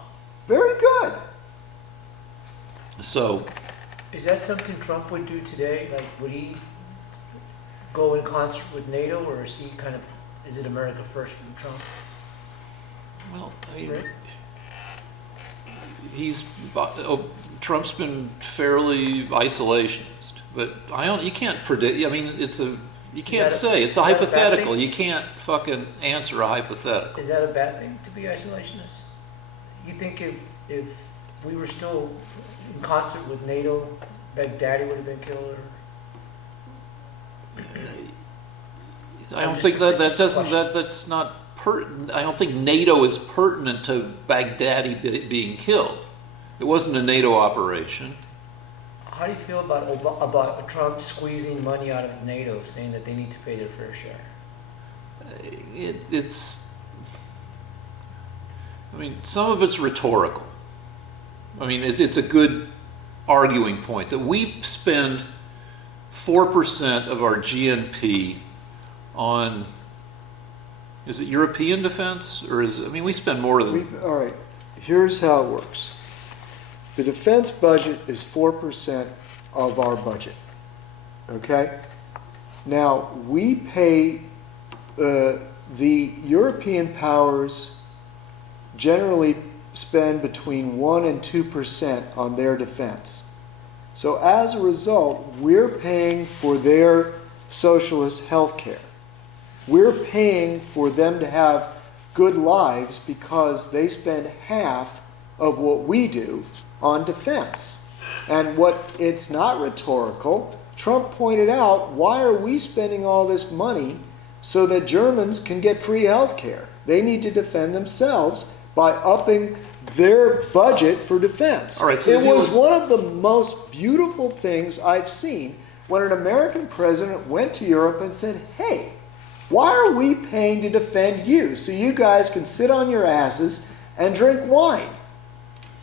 Very good. So, Is that something Trump would do today? Like, would he go in concert with NATO, or is he kind of, is it America first from Trump? well, Right? Trump's been fairly isolationist, but you can't predict. I mean, you can't say. It's a is that a bad hypothetical. thing? You can't fucking answer a hypothetical. Is that a bad thing to be isolationist? You think if we were still in concert with NATO, Baghdadi would have been killed? I don't just- think it's just a question. that's not pertinent. I don't think NATO is pertinent to Baghdadi being killed. It wasn't a NATO operation. How do you feel about Trump squeezing money out of NATO, saying that they need to pay their fair share? I mean, some of it's rhetorical. I mean, it's a good arguing point that we spend 4% of our GNP on, is it European defense? Or we spend more than... All right, here's how it works. The defense budget is 4% of our budget, okay? Now, we pay, the European powers generally spend between 1 and 2% on their defense. So as a result, we're paying for their socialist health care. We're paying for them to have good lives because they spend half of what we do on defense. And it's not rhetorical. Trump pointed out, why are we spending all this money so that Germans can get free health care? They need to defend themselves by upping their budget for defense. All right, so it was one of the most beautiful things I've seen when an American president went to Europe and said, hey, why are we paying to defend you so you guys can sit on your asses and drink wine?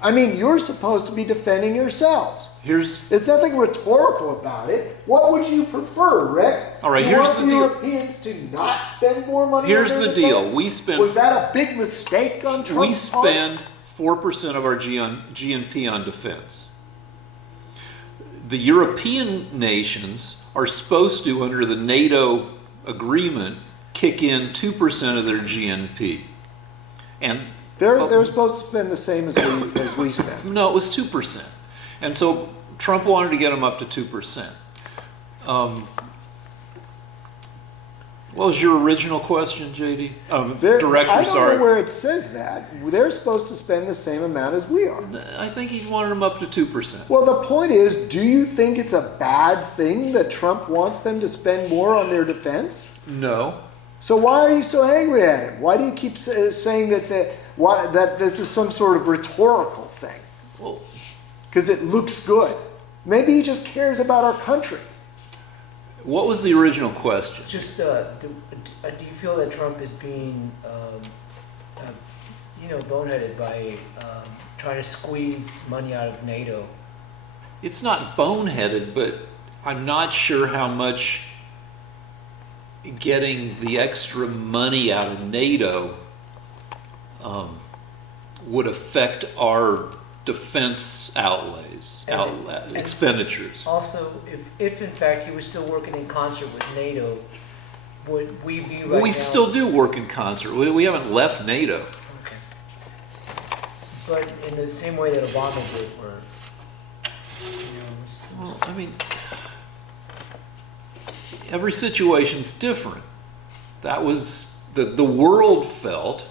I mean, you're supposed to be defending yourselves. There's nothing rhetorical about it. What would you prefer, Rick? All right, you here's want the deal. Europeans to not spend more money Here's on their the deal. defense? Was that a big mistake on Trump's We spend 4% of our GNP on defense. The European nations are supposed to, under the NATO agreement, kick in 2% of their GNP. And They're supposed to spend the same as we spend. no, it was 2%. And so Trump wanted to get them up to 2%. What was your original question, JD? They're- Director, I don't sorry. know where it says that. They're supposed to spend the same amount as we are. I think he wanted them up to 2%. Well, the point is, do you think it's a bad thing that Trump wants them to spend more on their defense? No. So why are you so angry at him? Why do you keep saying that that this is some sort of rhetorical thing? Well, Because it looks good. Maybe he just cares about our country. what was the original question? Just, do you feel that Trump is being, boneheaded by trying to squeeze money out of NATO? It's not boneheaded, but I'm not sure how much getting the extra money out of NATO would affect our defense expenditures. Also, if in fact he was still working in concert with NATO, would we be right We now? still do work in concert. We haven't left NATO. Okay. But in the same way that Obama did, where, Well, I mean, every situation's different. That was the world felt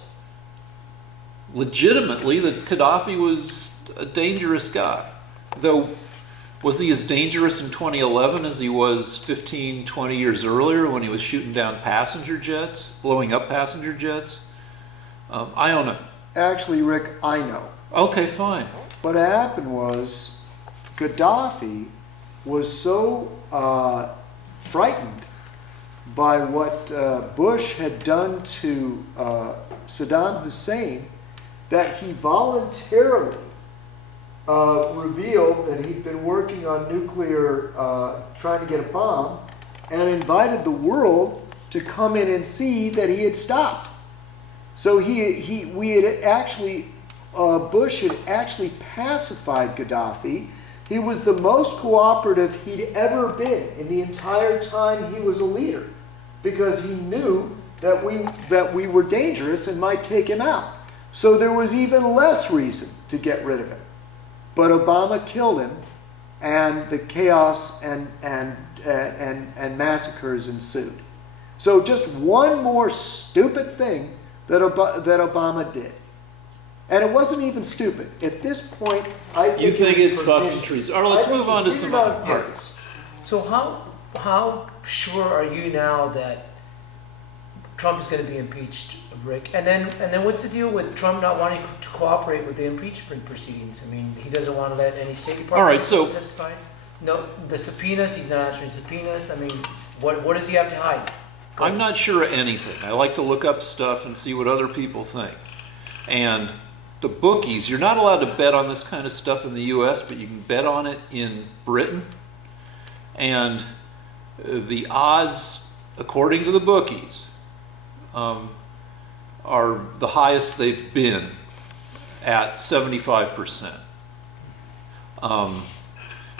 legitimately that Gaddafi was a dangerous guy. Though, was he as dangerous in 2011 as he was 15, 20 years earlier when he was shooting down passenger jets, blowing up passenger jets? I don't know. Actually, Rick, I know. Okay, fine. What happened was Gaddafi was so frightened by what Bush had done to Saddam Hussein that he voluntarily revealed that he'd been working on nuclear, trying to get a bomb, and invited the world to come in and see that he had stopped. So Bush had actually pacified Gaddafi. He was the most cooperative he'd ever been in the entire time he was a leader, because he knew that we were dangerous and might take him out. So there was even less reason to get rid of him. But Obama killed him, and the chaos and massacres ensued. So just one more stupid thing that Obama did. And it wasn't even stupid. At this point, I think You think it was it's fucking pernicious. treason. All right, let's I think move on he to did some it on other purpose. So how sure are you now that Trump is going to be impeached, Rick? And then what's the deal with Trump not wanting to cooperate with the impeachment proceedings? I mean, he doesn't want to let any State Department All right, so- testify. No, the subpoenas. He's not answering subpoenas. I mean, what does he have to hide? Go I'm not sure of anything. I like to look up stuff and see what other people think. And the bookies, you're not allowed to bet on this kind of stuff in the US, but you can bet on it in Britain. And the odds, according to the bookies, are the highest they've been at 75%.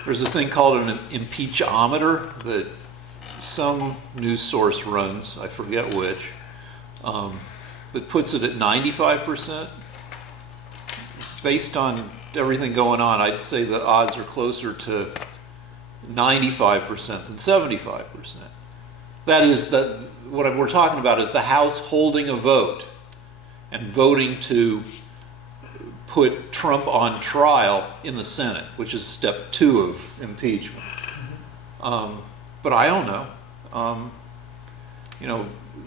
There's a thing called an impeachometer that some news source runs, I forget which, that puts it at 95%. Based on everything going on, I'd say the odds are closer to 95% than 75%. That is, what we're talking about is the House holding a vote and voting to put Trump on trial in the Senate, which is step 2 of impeachment. But I don't know.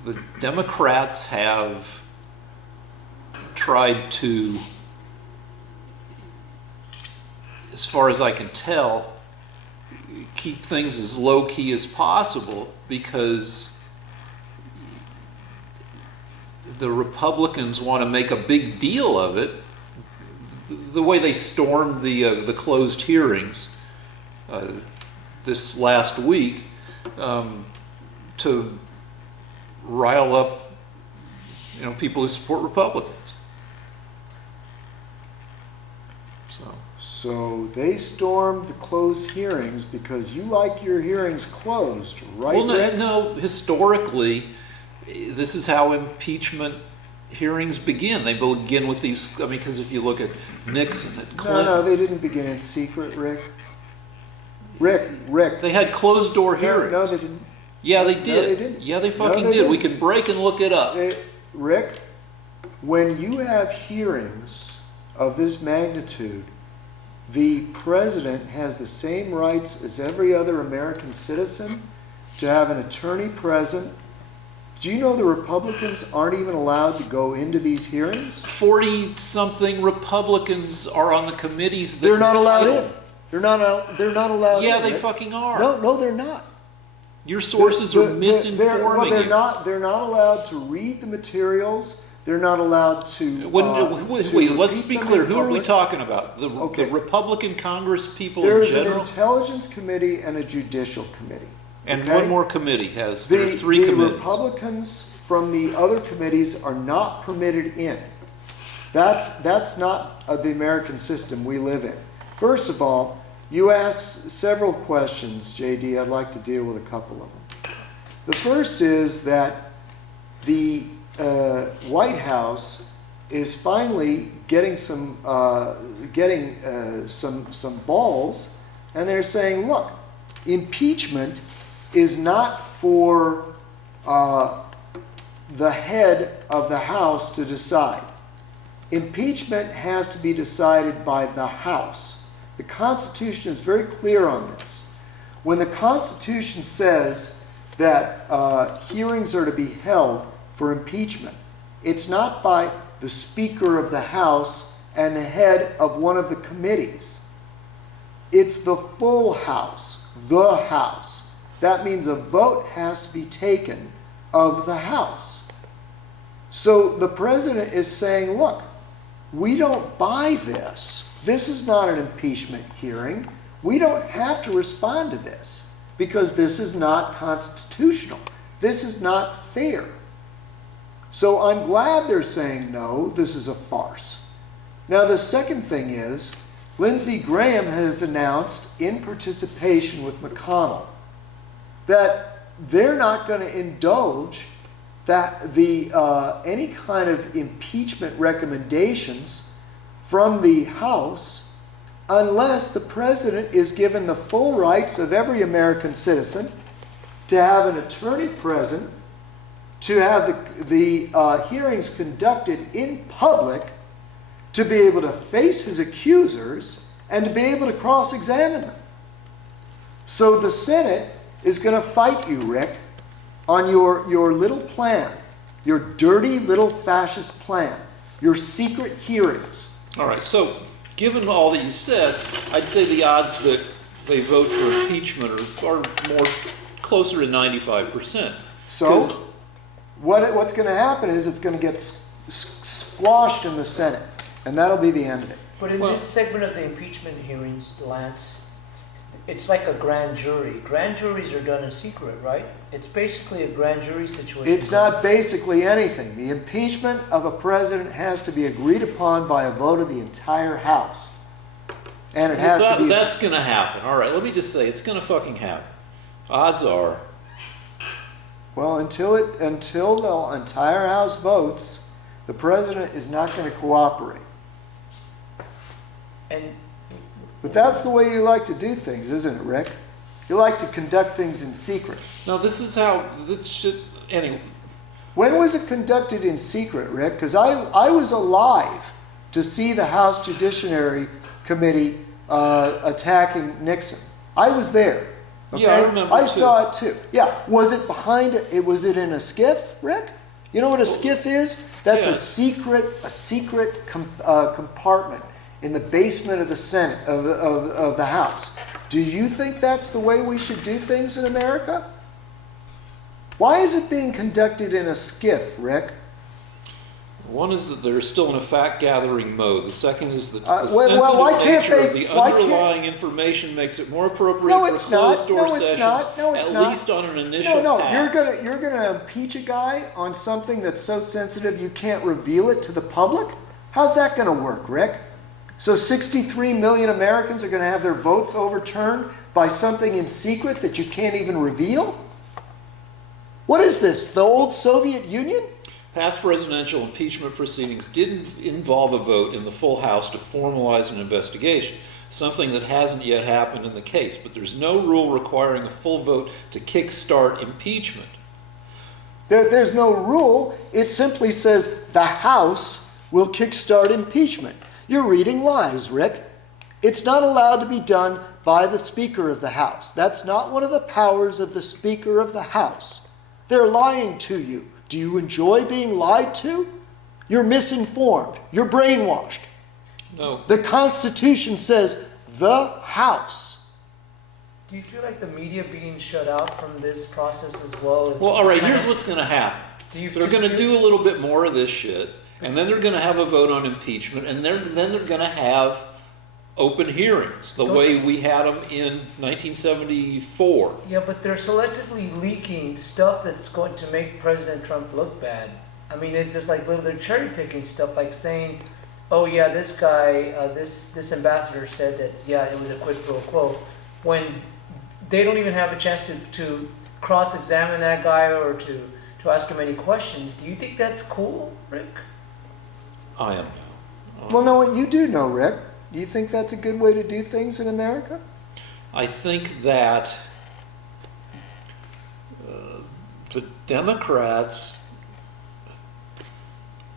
The Democrats have tried to, as far as I can tell, keep things as low-key as possible because the Republicans want to make a big deal of it. The way they stormed the closed hearings this last week to rile up people who support Republicans. So they stormed the closed hearings because you like your hearings closed, right? Well, Rick? no, historically, this is how impeachment hearings begin. They begin with these, because if you look at Nixon, at Clinton. No, they didn't begin in secret, Rick. Rick. They had closed door hearings. No, they didn't. Yeah, they No, did. they didn't. Yeah, they No, fucking they did. We didn't. can break and look it up. Rick, when you have hearings of this magnitude, the president has the same rights as every other American citizen to have an attorney present. Do you know the Republicans aren't even allowed to go into these hearings? 40-something Republicans are on the committees that They're not allowed entitled. in. They're not allowed in. Yeah, they Rick. fucking are. No, they're not. Your sources are misinforming they're you. not allowed to read the materials. They're not allowed to. Wait, let's repeat be them clear. in Who are we public. talking about? The Okay. Republican Congress people There's in an general? intelligence committee and a judicial committee. And okay? one more committee has, there are three the committees. Republicans from the other committees are not permitted in. That's not the American system we live in. First of all, you asked several questions, JD. I'd like to deal with a couple of them. The first is that the White House is finally getting some balls, and they're saying, look, impeachment is not for the head of the House to decide. Impeachment has to be decided by the House. The Constitution is very clear on this. When the Constitution says that hearings are to be held for impeachment, it's not by the Speaker of the House and the head of one of the committees. It's the full House, the House. That means a vote has to be taken of the House. So the president is saying, look, we don't buy this. This is not an impeachment hearing. We don't have to respond to this because this is not constitutional. This is not fair. So I'm glad they're saying, no, this is a farce. Now, the second thing is, Lindsey Graham has announced, in participation with McConnell, that they're not going to indulge that any kind of impeachment recommendations from the House unless the president is given the full rights of every American citizen to have an attorney present, to have the hearings conducted in public, to be able to face his accusers, and to be able to cross-examine them. So the Senate is going to fight you, Rick, on your little plan, your dirty little fascist plan, your secret hearings. All right, so given all that you said, I'd say the odds that they vote for impeachment are more closer to 95%. So 'Cause- what's going to happen is it's going to get squashed in the Senate, and that'll be the end of it. But in Well- this segment of the impeachment hearings, Lance, it's like a grand jury. Grand juries are done in secret, right? It's basically a grand jury situation. It's not basically anything. The impeachment of a president has to be agreed upon by a vote of the entire House. And it has to be... That's going to happen. All right, let me just say, it's going to fucking happen. Odds are. Well, until the entire House votes, the president is not going to cooperate. And But that's the way you like to do things, isn't it, Rick? You like to conduct things in secret. No, this is how this should. Anyway, When was it conducted in secret, Rick? Because I was alive to see the House Judiciary Committee attacking Nixon. I was there. Okay? Yeah, I remember I too. saw it too. Yeah. Was it behind it? Was it in a skiff, Rick? You know what a skiff is? That's Yeah. a secret compartment in the basement of the Senate of the House. Do you think that's the way we should do things in America? Why is it being conducted in a skiff, Rick? one is that they're still in a fact-gathering mode. The second is that the well, sensitive why can't nature of they- the why can't- underlying information makes it more appropriate No, for it's closed-door not. No, it's sessions, not. No, it's at not. least on an initial No, pass. you're gonna impeach a guy on something that's so sensitive you can't reveal it to the public? How's that gonna work, Rick? So 63 million Americans are gonna have their votes overturned by something in secret that you can't even reveal? What is this, the old Soviet Union? Past presidential impeachment proceedings didn't involve a vote in the full House to formalize an investigation, something that hasn't yet happened in the case. But there's no rule requiring a full vote to kickstart impeachment. There's no rule. It simply says the House will kickstart impeachment. You're reading lies, Rick. It's not allowed to be done by the Speaker of the House. That's not one of the powers of the Speaker of the House. They're lying to you. Do you enjoy being lied to? You're misinformed. You're brainwashed. No. The Constitution says the House. Do you feel like the media being shut out from this process as well? Well, all right, here's what's going to happen. They're just going to feel- do a little bit more of this shit, and then they're going to have a vote on impeachment, and then they're going to have open hearings, the way we had them in 1974. Yeah, but they're selectively leaking stuff that's going to make President Trump look bad. I mean, it's just like they're cherry picking stuff, like saying, "Oh yeah, this guy, this ambassador said that yeah, it was a quid pro quo," when they don't even have a chance to cross-examine that guy or to ask him any questions. Do you think that's cool, Rick? I am now. Well, no, what you do know, Rick. Do you think that's a good way to do things in America? I think that the Democrats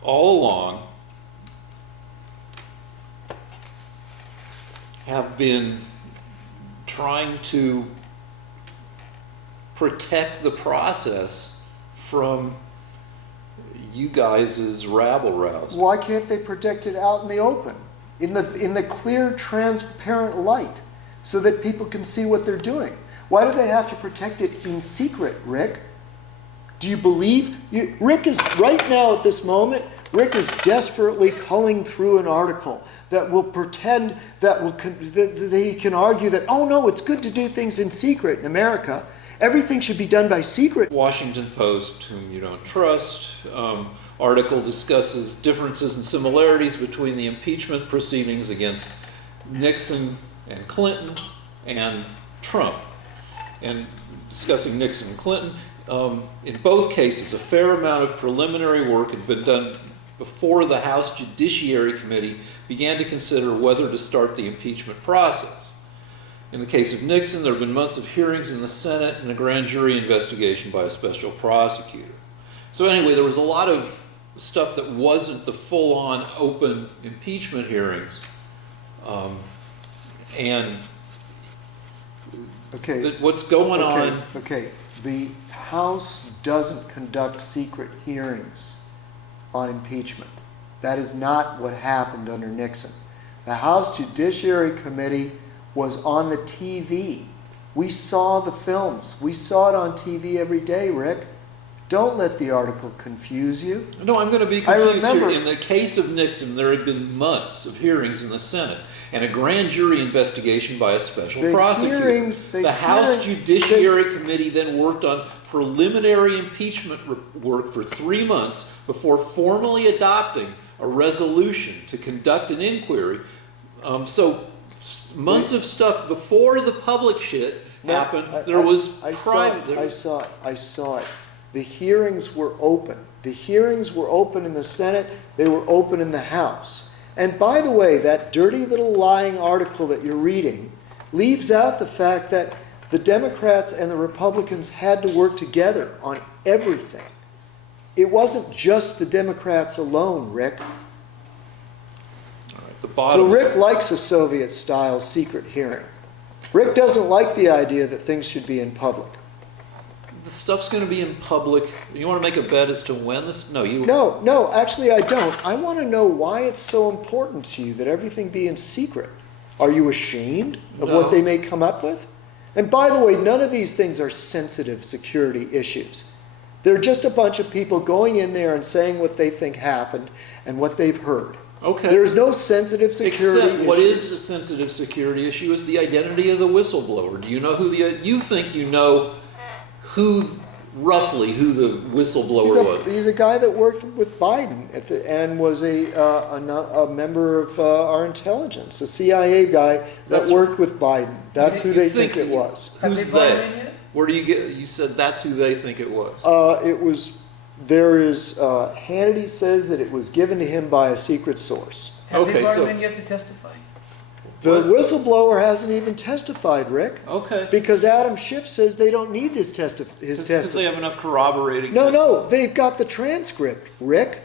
all along have been trying to protect the process from you guys' rabble-rousing. Why can't they protect it out in the open, in the clear, transparent light, so that people can see what they're doing? Why do they have to protect it in secret, Rick? Do you believe? Rick is, right now at this moment, Rick is desperately culling through an article that will pretend, that he can argue that, oh no, it's good to do things in secret in America. Everything should be done by secret. Washington Post, whom you don't trust, article discusses differences and similarities between the impeachment proceedings against Nixon and Clinton and Trump. And discussing Nixon and Clinton, in both cases, a fair amount of preliminary work had been done before the House Judiciary Committee began to consider whether to start the impeachment process. In the case of Nixon, there have been months of hearings in the Senate and a grand jury investigation by a special prosecutor. So anyway, there was a lot of stuff that wasn't the full-on open impeachment hearings. And Okay. what's going on... Okay, the House doesn't conduct secret hearings on impeachment. That is not what happened under Nixon. The House Judiciary Committee was on the TV. We saw the films. We saw it on TV every day, Rick. Don't let the article confuse you. No, I'm going to be confused here. remember- In the case of Nixon, there had been months of hearings in the Senate and a grand jury investigation by a special prosecutor. The House Judiciary Committee then worked on preliminary impeachment work for 3 months before formally adopting a resolution to conduct an inquiry. So months of stuff before the public shit happened. There was private. I saw it. The hearings were open. The hearings were open in the Senate. They were open in the House. And by the way, that dirty little lying article that you're reading leaves out the fact that the Democrats and the Republicans had to work together on everything. It wasn't just the Democrats alone, Rick. The bottom. So Rick likes a Soviet-style secret hearing. Rick doesn't like the idea that things should be in public. The stuff's going to be in public. You want to make a bet as to when this? No, you. No, actually I don't. I want to know why it's so important to you that everything be in secret. Are you ashamed of No. what they may come up with? And by the way, none of these things are sensitive security issues. They're just a bunch of people going in there and saying what they think happened and what they've heard. Okay. There's no sensitive security Except issues. what is a sensitive security issue is the identity of the whistleblower. Do you know who you think you know roughly who the whistleblower was? He's a guy that worked with Biden and was a member of our intelligence, a CIA guy that worked with Biden. That's who they think it was. Have Who's they brought him they? in yet? Where do you get? You said that's who they think it was. It was There is, Hannity says that it was given to him by a secret source. Have Okay, they brought so- him in yet to testify? The What? whistleblower hasn't even testified, Rick, Okay. because Adam Schiff says they don't need his Because they testimony. have enough corroborating. No, they've got the transcript, Rick.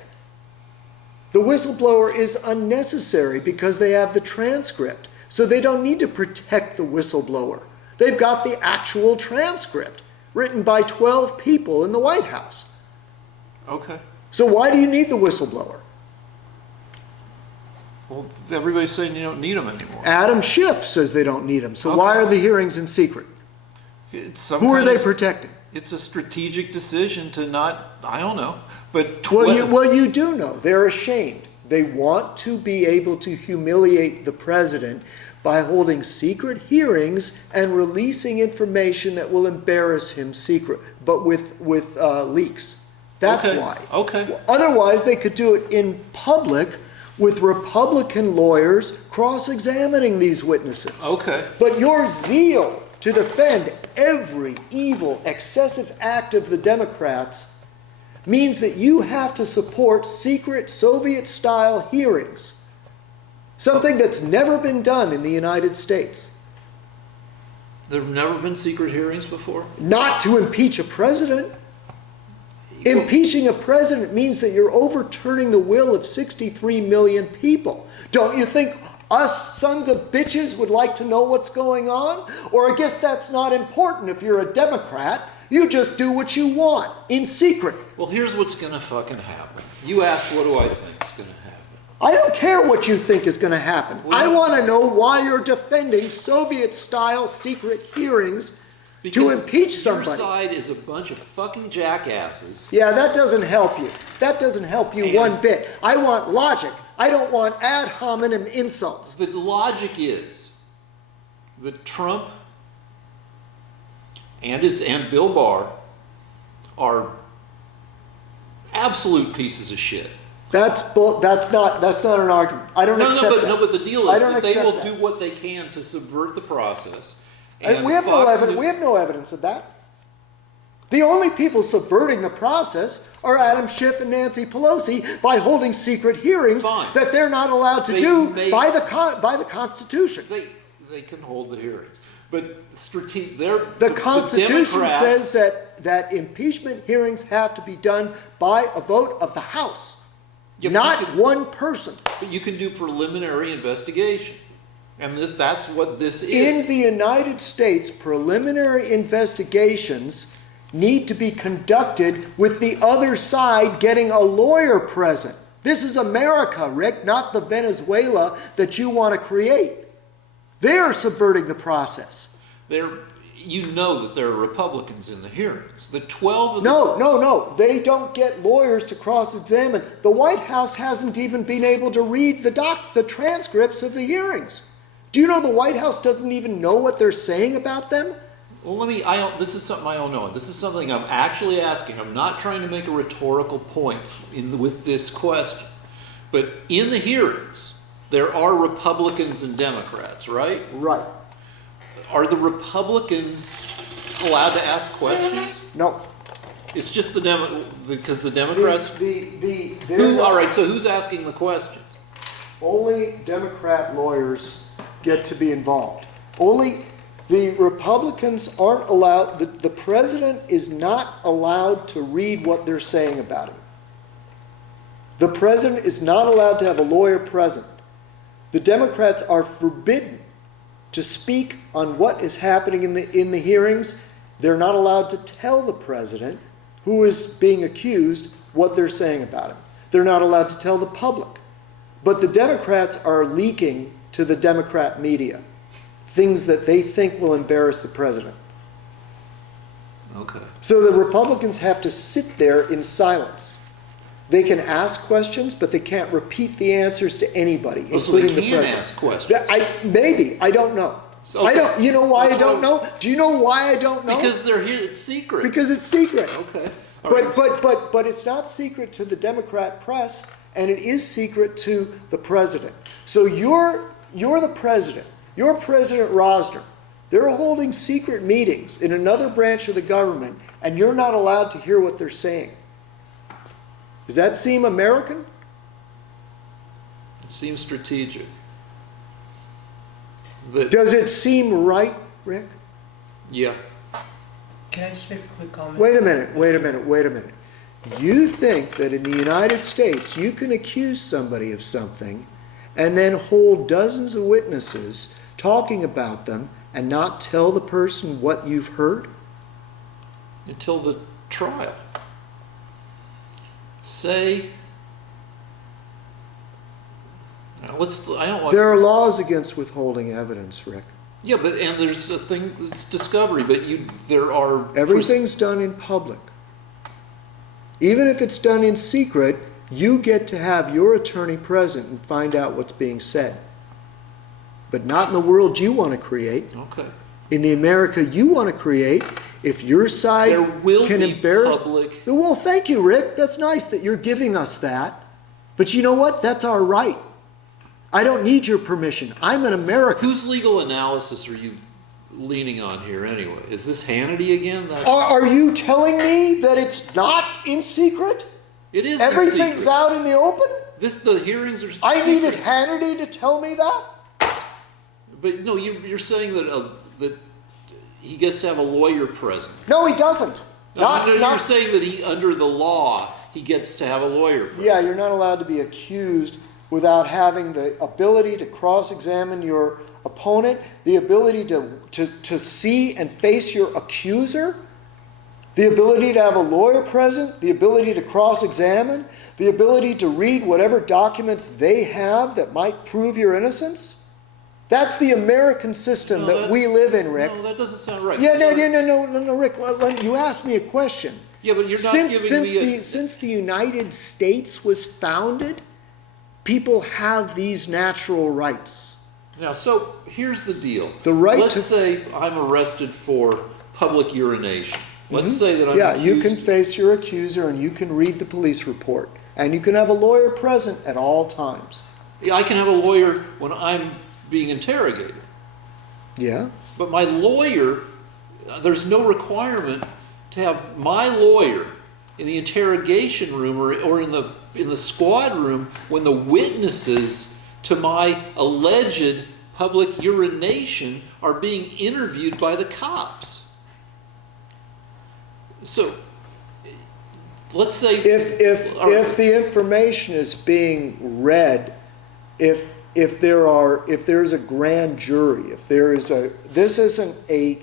The whistleblower is unnecessary because they have the transcript. So they don't need to protect the whistleblower. They've got the actual transcript written by 12 people in the White House. Okay. So why do you need the whistleblower? Well, everybody's saying you don't need them anymore. Adam Schiff says they don't need him. So why Okay. are the hearings in secret? It's some Who are kind they of- protecting? It's a strategic decision to not, I don't know, but Well, you do know. They're ashamed. They want to be able to humiliate the president by holding secret hearings and releasing information that will embarrass him but with leaks. That's Okay, why. okay. Otherwise, they could do it in public with Republican lawyers cross-examining these witnesses. Okay. But your zeal to defend every evil, excessive act of the Democrats means that you have to support secret Soviet-style hearings, something that's never been done in the United States. There have never been secret hearings before? Not to impeach a president. Impeaching a president means that you're overturning the will of 63 million people. Don't you think us sons of bitches would like to know what's going on? Or I guess that's not important if you're a Democrat. You just do what you want in secret. Well, here's what's going to fucking happen. You asked what do I think's going to happen. I don't care what you think is going to happen. Well, I want to know why you're defending Soviet-style secret hearings to Because impeach your somebody. side is a bunch of fucking jackasses. Yeah, that doesn't help you. That doesn't help you And- one bit. I want logic. I don't want ad hominem insults. The logic is that Trump and Bill Barr are absolute pieces of shit. That's not an argument. I don't accept that. But the deal I is don't that they accept will that. do what they can to subvert the process. And we have no evidence of that. The only people subverting the process are Adam Schiff and Nancy Pelosi by holding secret hearings Fine. that they're not allowed to They do may- by the Constitution. They can hold the hearings, but The Constitution Democrats- says that impeachment hearings have to be done by a vote of the House, Yeah, but not you can- one person. But you can do preliminary investigation, and that's what this is. In the United States, preliminary investigations need to be conducted with the other side getting a lawyer present. This is America, Rick, not the Venezuela that you want to create. They're subverting the process. You know that there are Republicans in the hearings. The 12 of No. They don't get lawyers to cross-examine. The White House hasn't even been able to read the transcripts of the hearings. Do you know the White House doesn't even know what they're saying about them? Well, this is something I don't know. This is something I'm actually asking. I'm not trying to make a rhetorical point with this question. But in the hearings, there are Republicans and Democrats, right? Right. Are the Republicans allowed to ask questions? No. It's just because the Democrats. All right. So who's asking the question? Only Democrat lawyers get to be involved. Only the Republicans aren't allowed. The president is not allowed to read what they're saying about him. The president is not allowed to have a lawyer present. The Democrats are forbidden to speak on what is happening in the hearings. They're not allowed to tell the president who is being accused what they're saying about him. They're not allowed to tell the public. But the Democrats are leaking to the Democrat media things that they think will embarrass the president. Okay. So the Republicans have to sit there in silence. They can ask questions, but they can't repeat the answers to anybody, So they including the can president. ask questions. Maybe. I don't know. So, okay. I don't. You know why That's I don't what- know? Do you know why I don't know? Because they're here. It's secret. Because it's secret. Okay. All right. But it's not secret to the Democrat press, and it is secret to the president. So you're the president. You're President Rosner. They're holding secret meetings in another branch of the government, and you're not allowed to hear what they're saying. Does that seem American? It seems strategic. But, Does it seem right, Rick? yeah. Can I just make a quick comment? Wait a minute. You think that in the United States you can accuse somebody of something and then hold dozens of witnesses talking about them and not tell the person what you've heard? Until the trial. Say, now I don't want. There are laws against withholding evidence, Rick. Yeah, and there's a thing that's discovery, but there are. Everything's done in public. Even if it's done in secret, you get to have your attorney present and find out what's being said. But not in the world you want to create. Okay. In the America you want to create, if your side There will can be embarrass... public. Well, thank you, Rick. That's nice that you're giving us that. But you know what? That's our right. I don't need your permission. I'm an American. Whose legal analysis are you leaning on here anyway? Is this Hannity again? Are you telling me that it's not in secret? It is. Everything's in secret. out in the open? The hearings are. I secret. needed Hannity to tell me that? But no, you're saying that he gets to have a lawyer present. No, he doesn't. You're saying that under the law he gets to have a lawyer present. Yeah, you're not allowed to be accused without having the ability to cross-examine your opponent, the ability to see and face your accuser, the ability to have a lawyer present, the ability to cross-examine, the ability to read whatever documents they have that might prove your innocence. That's the American system that we live in, Rick. No, that doesn't sound right. Yeah, no, Rick. You asked me a question. Yeah, but you're not giving me Since the United States was founded, people have these natural rights. Now, so here's the deal. The right Let's to... say I'm arrested for public urination. Let's say that I'm accused. you can face your accuser and you can read the police report. And you can have a lawyer present at all times. Yeah, I can have a lawyer when I'm being interrogated. Yeah? But my lawyer, there's no requirement to have my lawyer in the interrogation room or in the squad room when the witnesses to my alleged public urination are being interviewed by the cops. So, let's say If the information is being read, if there's a grand jury, this isn't a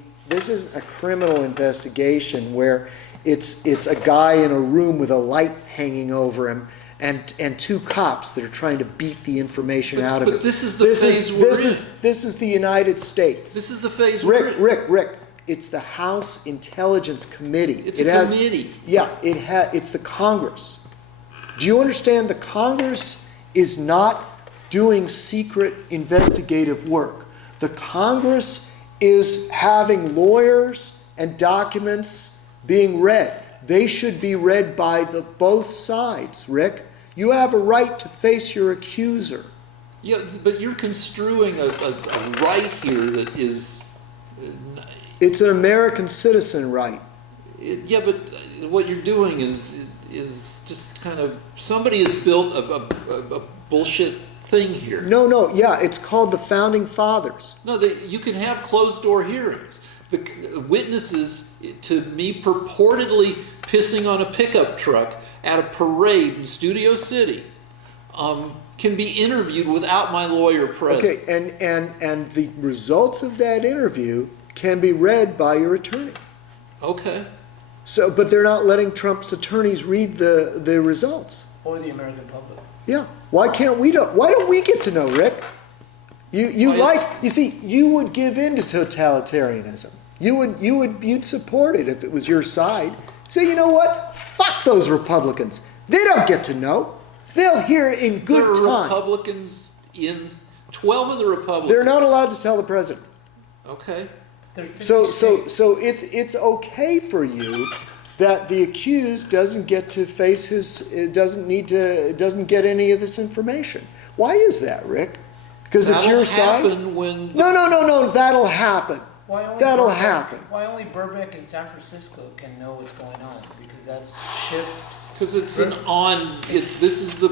criminal investigation where it's a guy in a room with a light hanging over him and two cops that are trying to beat the information out of it. But this is the phase we're in. This is the United States. This is the phase we're in. Rick, it's the House Intelligence Committee. It's a committee. Yeah, it's the Congress. Do you understand? The Congress is not doing secret investigative work. The Congress is having lawyers and documents being read. They should be read by both sides, Rick. You have a right to face your accuser. Yeah, but you're construing a right here that is... It's an American citizen right. Yeah, but what you're doing is just kind of... Somebody has built a bullshit thing here. No, yeah, it's called the Founding Fathers. No, you can have closed-door hearings. The witnesses to me purportedly pissing on a pickup truck at a parade in Studio City can be interviewed without my lawyer present. Okay, and the results of that interview can be read by your attorney. Okay. So, but they're not letting Trump's attorneys read the results. Or the American public. Yeah. Why don't we get to know, Rick? You see, you would give in to totalitarianism. You'd support it if it was your side. Say, you know what? Fuck those Republicans. They don't get to know. They'll hear in good there are time. Republicans in 12 of the Republicans. They're not allowed to tell the president. Okay. So it's okay for you that the accused doesn't get to face doesn't get any of this information. Why is that, Rick? Because it's your side? No, that'll happen. That'll happen. Why only Burbank and San Francisco can know what's going on? Because that's shipped Because it's this is the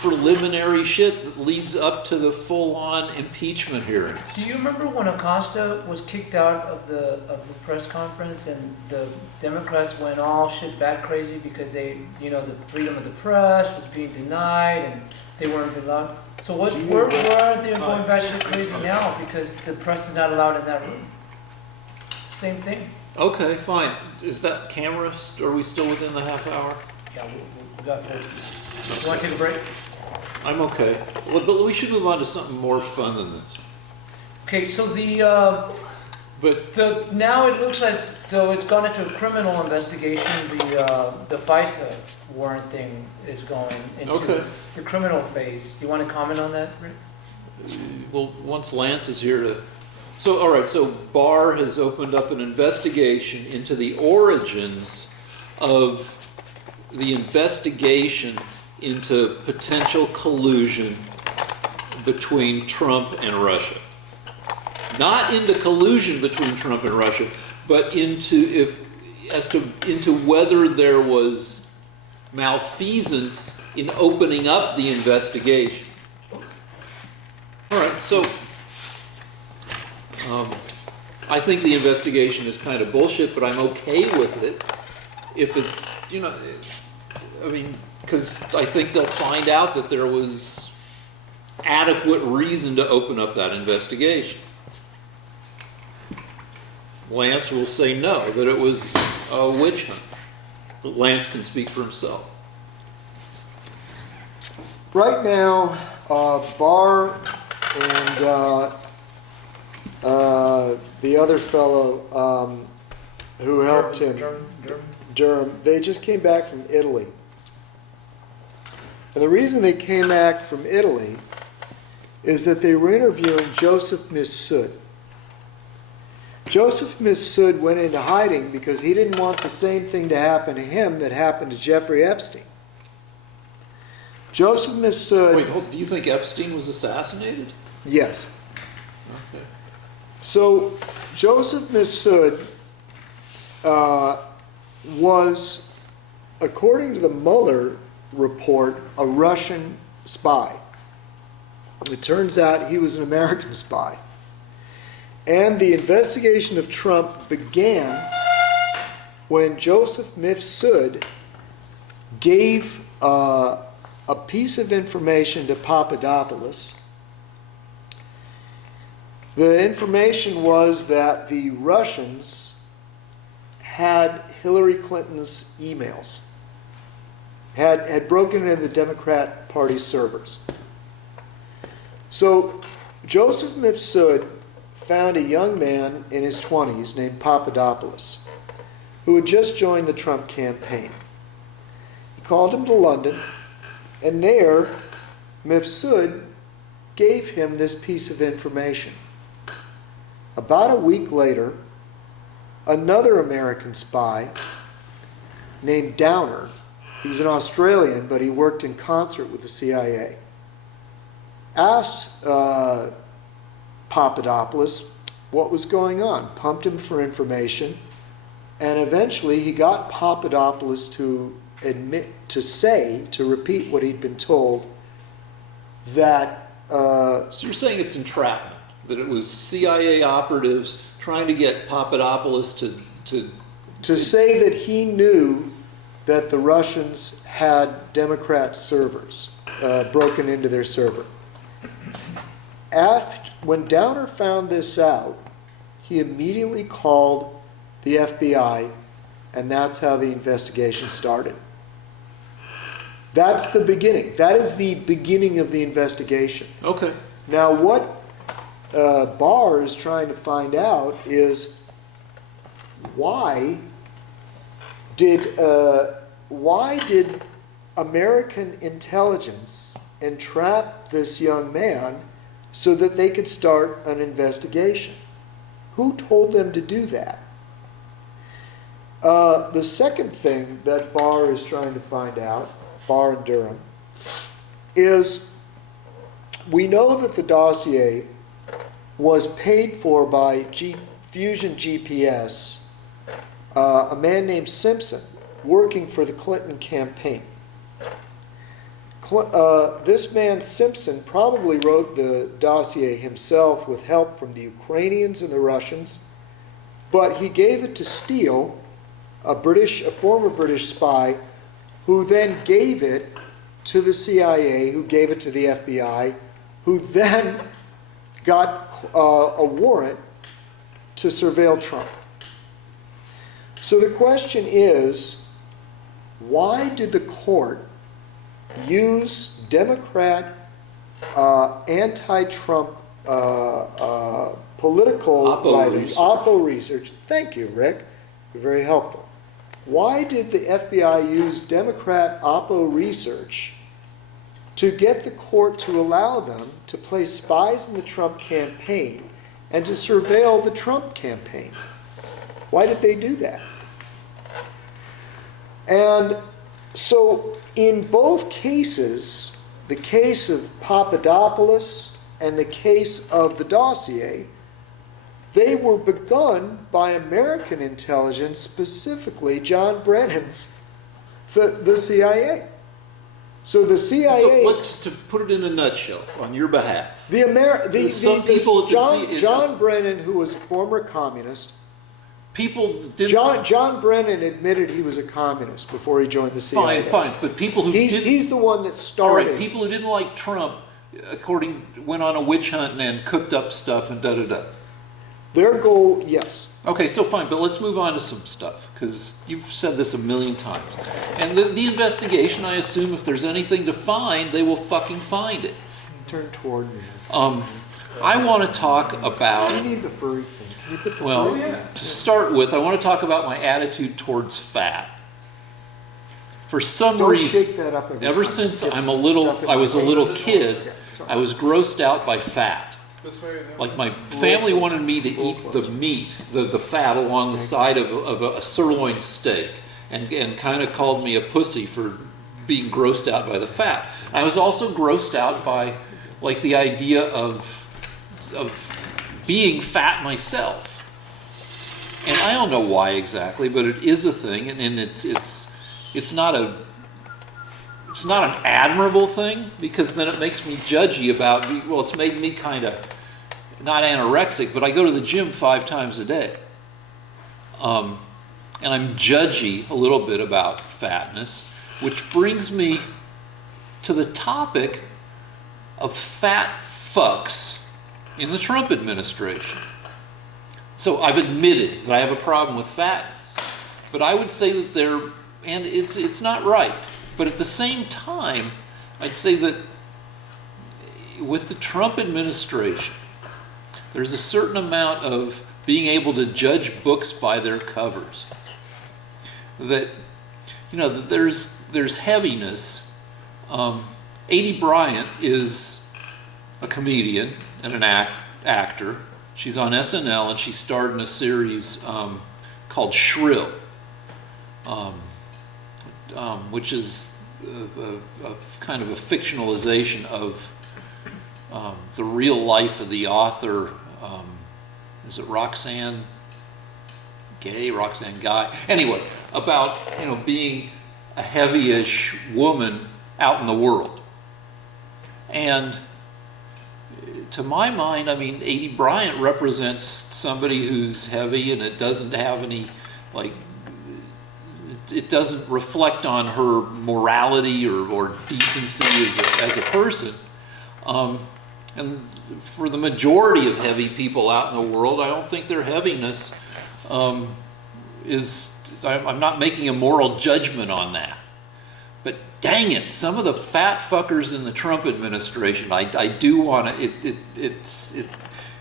preliminary shit that leads up to the full-on impeachment hearing. Do you remember when Acosta was kicked out of the press conference and the Democrats went all shit bat crazy because the freedom of the press was being denied and they weren't allowed. So where are they going bat shit crazy now because the press is not allowed in that room? It's the same thing. Okay, fine. Is that camera? Are we still within the half hour? Yeah, we got 40 minutes. You want to take a break? I'm okay. Well, but we should move on to something more fun than this. Okay, so But now it looks as though it's gone into a criminal investigation. The FISA warrant thing is going into the criminal phase. Do you want to comment on that, Rick? well, once Lance is here So, all right, so Barr has opened up an investigation into the origins of the investigation into potential collusion between Trump and Russia. Not into collusion between Trump and Russia, but into whether there was malfeasance in opening up the investigation. All right, so I think the investigation is kind of bullshit, but I'm okay with it if it's, because I think they'll find out that there was adequate reason to open up that investigation. Lance will say no, that it was a witch hunt. But Lance can speak for himself. Right now, Barr and the other fellow who helped him, Durham, they just came back from Italy. And the reason they came back from Italy is that they were interviewing Joseph Mifsud. Joseph Mifsud went into hiding because he didn't want the same thing to happen to him that happened to Jeffrey Epstein. Joseph Mifsud... Wait, do you think Epstein was assassinated? Yes. Okay. So, Joseph Mifsud was, according to the Mueller report, a Russian spy. It turns out he was an American spy. And the investigation of Trump began when Joseph Mifsud gave a piece of information to Papadopoulos. The information was that the Russians had Hillary Clinton's emails, had broken into the Democrat Party servers. So Joseph Mifsud found a young man in his 20s named Papadopoulos, who had just joined the Trump campaign. He called him to London, and there Mifsud gave him this piece of information. About a week later, another American spy named Downer, he was an Australian, but he worked in concert with the CIA, asked Papadopoulos what was going on, pumped him for information, and eventually he got Papadopoulos to repeat what he'd been told, that... So you're saying it's entrapment, that it was CIA operatives trying to get Papadopoulos to say that he knew that the Russians had Democrat servers broken into their server. When Downer found this out, he immediately called the FBI, and that's how the investigation started. That's the beginning. That is the beginning of the investigation. Okay. Now, what Barr is trying to find out is why did American intelligence entrap this young man so that they could start an investigation? Who told them to do that? The second thing that Barr is trying to find out, Barr and Durham, is we know that the dossier was paid for by Fusion GPS, a man named Simpson, working for the Clinton campaign. This man Simpson probably wrote the dossier himself with help from the Ukrainians and the Russians, but he gave it to Steele, a former British spy, who then gave it to the CIA, who gave it to the FBI, who then got a warrant to surveil Trump. So the question is, why did the court use Democrat anti-Trump political writers, Oppo research? Thank you, Rick. You're very helpful. Why did the FBI use Democrat Oppo research to get the court to allow them to place spies in the Trump campaign and to surveil the Trump campaign? Why did they do that? And so in both cases, the case of Papadopoulos and the case of the dossier, they were begun by American intelligence, specifically John Brennan's, the CIA. So the CIA. So let's, to put it in a nutshell, on your behalf. John Brennan, who was a former communist. People didn't. John Brennan admitted he was a communist before he joined the CIA. Fine, but people who he's the one that started. All right, people who didn't like Trump, went on a witch hunt and cooked up stuff and da-da-da. Their goal, yes. Okay, so fine, but let's move on to some stuff, because you've said this a million times. And the investigation, I assume if there's anything to find, they will fucking find it. Turn toward me. I want to talk about... You need the furry thing. Can you put the Well, furry to start with, I want to talk about my attitude towards fat. For some Don't reason, shake that up every ever time. since It gets I stuff in was a my little face. kid, Yeah, sorry. I was grossed out by fat. This way, that Like way. my family wanted me to eat the meat, the fat along the side of a sirloin steak, and kind of called me a pussy for being grossed out by the fat. I was also grossed out by like the idea of being fat myself. And I don't know why exactly, but it is a thing, and it's not an admirable thing, because then it makes me judgy about, well, it's made me kind of not anorexic, but I go to the gym 5 times a day. And I'm judgy a little bit about fatness, which brings me to the topic of fat fucks in the Trump administration. So I've admitted that I have a problem with fatness, but I would say that and it's not right. But at the same time, I'd say that with the Trump administration, there's a certain amount of being able to judge books by their covers. That, that there's heaviness. Adie Bryant is a comedian and an actor. She's on SNL, and she starred in a series called Shrill, which is a kind of a fictionalization of the real life of the author. Is it Roxanne Guy? Anyway, about being a heavy-ish woman out in the world. And to my mind, Adie Bryant represents somebody who's heavy, and it doesn't have any, it doesn't reflect on her morality or decency as a person. And for the majority of heavy people out in the world, I don't think their heaviness I'm not making a moral judgment on that. But dang it, some of the fat fuckers in the Trump administration, I do want to,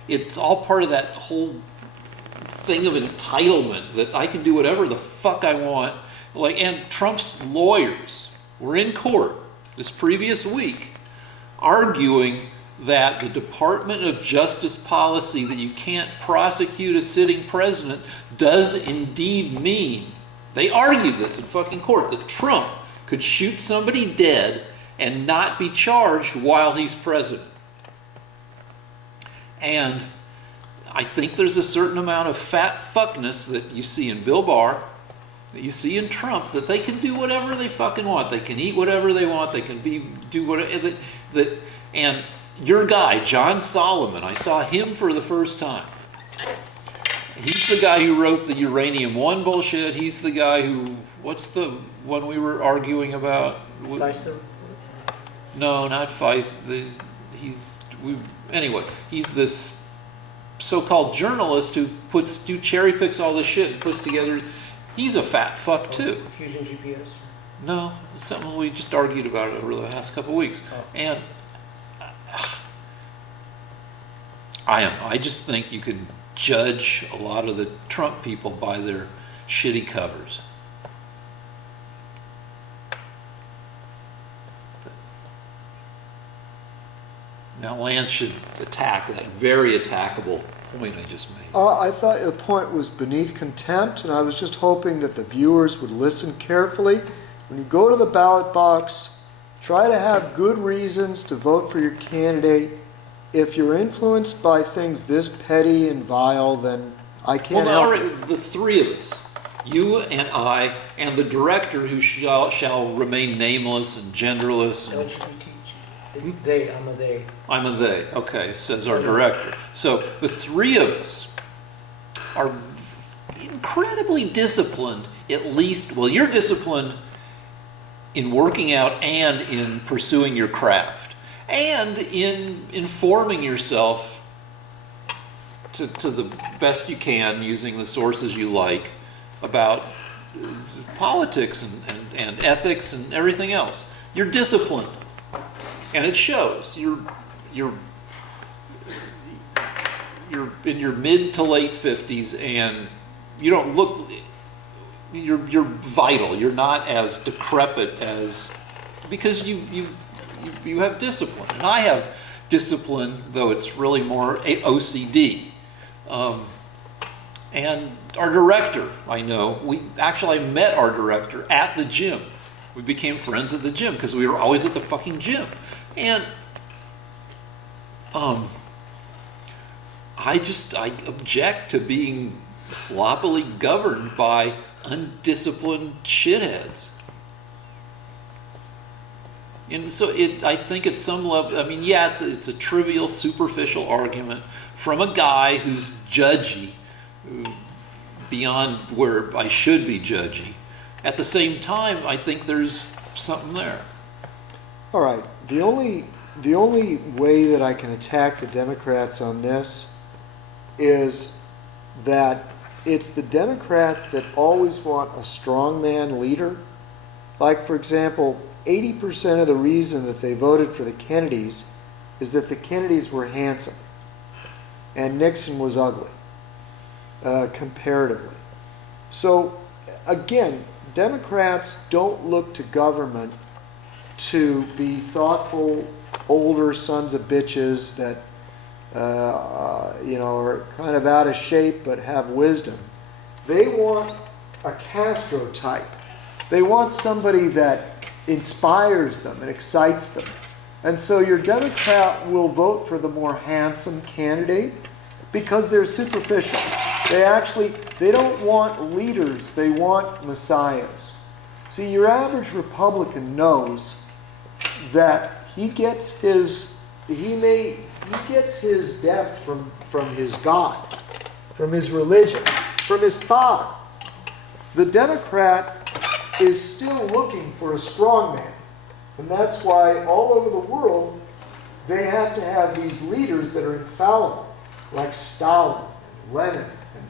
it's all part of that whole thing of entitlement that I can do whatever the fuck I want. And Trump's lawyers were in court this previous week arguing that the Department of Justice policy that you can't prosecute a sitting president does indeed mean, they argued this in fucking court, that Trump could shoot somebody dead and not be charged while he's president. And I think there's a certain amount of fat fuckness that you see in Bill Barr, you see in Trump that they can do whatever they fucking want. They can eat whatever they want. They can do whatever. And your guy, John Solomon, I saw him for the first time. He's the guy who wrote the Uranium One bullshit. He's the guy who, what's the one we were arguing about? Pfizer? No, not Pfizer. Anyway, he's this so-called journalist who cherry picks all this shit and puts together. He's a fat fuck too. Fusion GPS. No, it's something we just argued about over the last couple of weeks. Oh. And I just think you can judge a lot of the Trump people by their shitty covers. Now Lance should attack that very attackable point I just made. I thought the point was beneath contempt, and I was just hoping that the viewers would listen carefully. When you go to the ballot box, try to have good reasons to vote for your candidate. If you're influenced by things this petty and vile, then I can't help it. The three of us, you and I, and the director who shall remain nameless and genderless. And LGBT. It's they. I'm a they. I'm a they. Okay, says our director. So the three of us are incredibly disciplined, at least, well, you're disciplined in working out and in pursuing your craft and in informing yourself to the best you can using the sources you like about politics and ethics and everything else. You're disciplined. And it shows. You're in your mid to late 50s, and you don't look. You're vital. You're not as decrepit as because you have discipline, and I have discipline, though it's really more OCD. And our director, I know, I met our director at the gym. We became friends at the gym because we were always at the fucking gym. And I object to being sloppily governed by undisciplined shitheads. And so I think at some level, I mean, yeah, it's a trivial, superficial argument from a guy who's judgy, beyond where I should be judgy. At the same time, I think there's something there. All right. The only way that I can attack the Democrats on this is that it's the Democrats that always want a strongman leader. Like, for example, 80% of the reason that they voted for the Kennedys is that the Kennedys were handsome and Nixon was ugly, comparatively. So, again, Democrats don't look to government to be thoughtful, older sons of bitches that, are kind of out of shape but have wisdom. They want a Castro type. They want somebody that inspires them and excites them. And so your Democrat will vote for the more handsome candidate because they're superficial. They don't want leaders, they want messiahs. See, your average Republican knows that he gets his depth from his God, from his religion, from his father. The Democrat is still looking for a strongman. And that's why all over the world they have to have these leaders that are infallible, like Stalin and Lenin and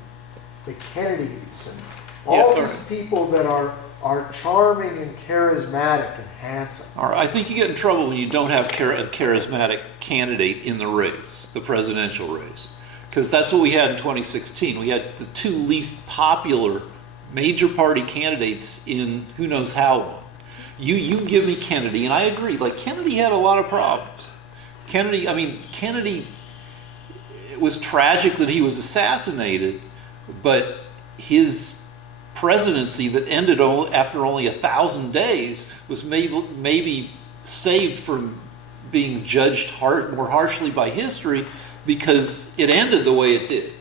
the Kennedys and all these people that are charming and charismatic and handsome. All right, I think you get in trouble when you don't have a charismatic candidate in the race, the presidential race. Because that's what we had in 2016. We had the two least popular major party candidates in who knows how long. You give me Kennedy, and I agree. Like, Kennedy had a lot of problems. Kennedy, it was tragic that he was assassinated, but his presidency that ended after only 1,000 days was maybe saved from being judged more harshly by history because it ended the way it did.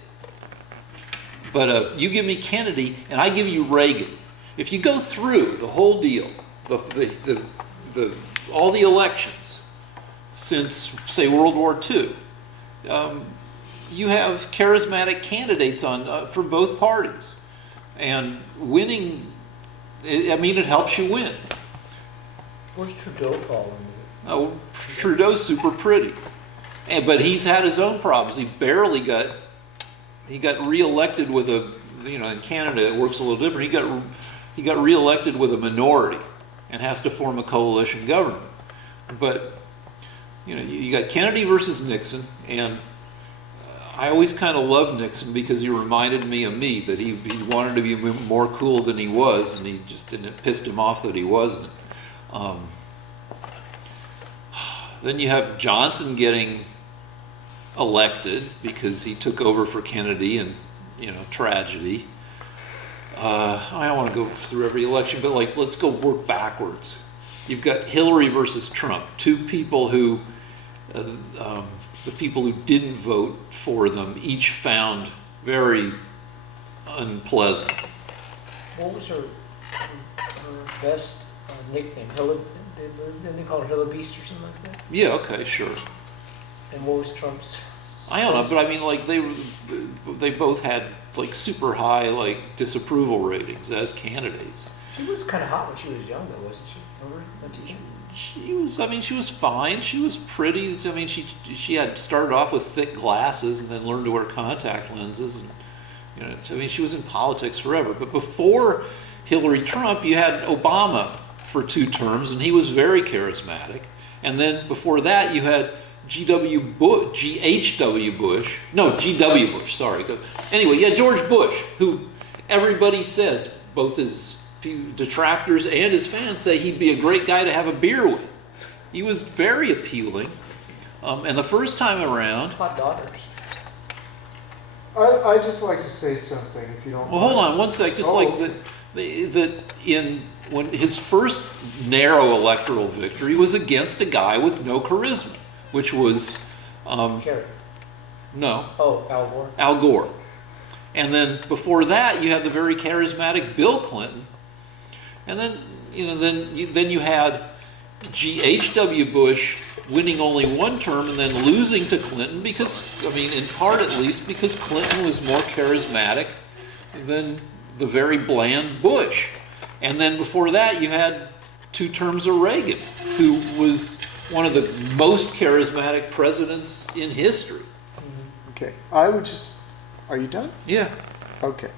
But you give me Kennedy, and I give you Reagan. If you go through the whole deal, all the elections since, say, World War II, you have charismatic candidates on for both parties, and winning. It helps you win. Where's Trudeau fall into it? Oh, Trudeau's super pretty, but he's had his own problems. He got reelected with a, in Canada it works a little different. He got reelected with a minority and has to form a coalition government. But you got Kennedy versus Nixon, and I always kind of loved Nixon because he reminded me of me, that he wanted to be more cool than he was, and he just didn't, it pissed him off that he wasn't. Then you have Johnson getting elected because he took over for Kennedy, and tragedy. I don't want to go through every election, but let's go work backwards. You've got Hillary versus Trump, two people who, the people who didn't vote for them each found very unpleasant. What was her best nickname? Didn't they call her Hilla-Beast or something like that? Yeah, okay, sure. And what was Trump's? I don't know, but I mean, they both had super high disapproval ratings as candidates. She was kind of hot when she was young, though, wasn't she? Remember? She was fine. She was pretty. I mean, she had started off with thick glasses and then learned to wear contact lenses, and she was in politics forever. But before Hillary Trump, you had Obama for 2 terms, and he was very charismatic. And then before that, you had G.W. Bush. Sorry. Anyway, yeah, George Bush, who everybody says, both his detractors and his fans say he'd be a great guy to have a beer with. He was very appealing. And the first time around... Hot daughters. I just like to say something, if you don't Well, mind. hold on one sec. Just when his first narrow electoral victory was against a guy with no charisma, which was... Kerry. No. Oh, Al Gore. Al Gore. And then before that, you had the very charismatic Bill Clinton. And then, then you had H.W. Bush winning only 1 term and then losing to Clinton because, in part at least, because Clinton was more charismatic than the very bland Bush. And then before that, you had 2 terms of Reagan, who was one of the most charismatic presidents in history. Okay, are you done? Yeah. Okay.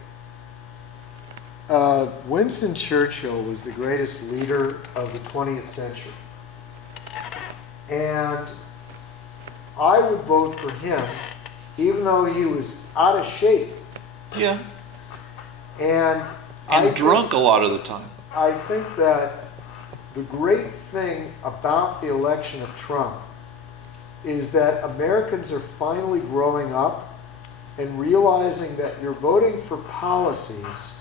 Winston Churchill was the greatest leader of the 20th century. And I would vote for him, even though he was out of shape. Yeah. And drunk a lot of the time. I think that the great thing about the election of Trump is that Americans are finally growing up and realizing that you're voting for policies,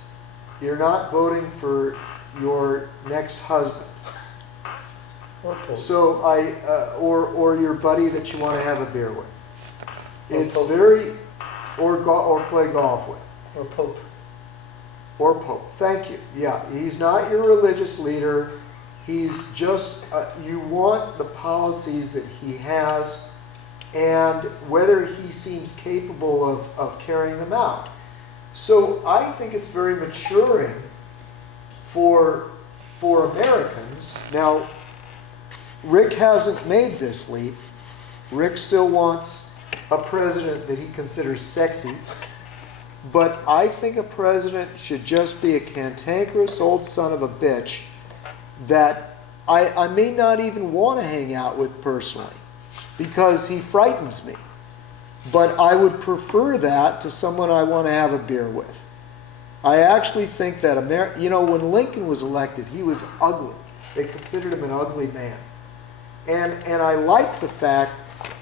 you're not voting for your next husband. Or Pope. So or your buddy that you want to have a beer with. It's Pope. or play golf with. Or Pope. Or Pope. Thank you. Yeah, he's not your religious leader. He's just, you want the policies that he has and whether he seems capable of carrying them out. So I think it's very maturing for Americans. Now, Rick hasn't made this leap. Rick still wants a president that he considers sexy. But I think a president should just be a cantankerous old son of a bitch that I may not even want to hang out with personally because he frightens me. But I would prefer that to someone I want to have a beer with. I actually think that when Lincoln was elected, he was ugly. They considered him an ugly man. And I like the fact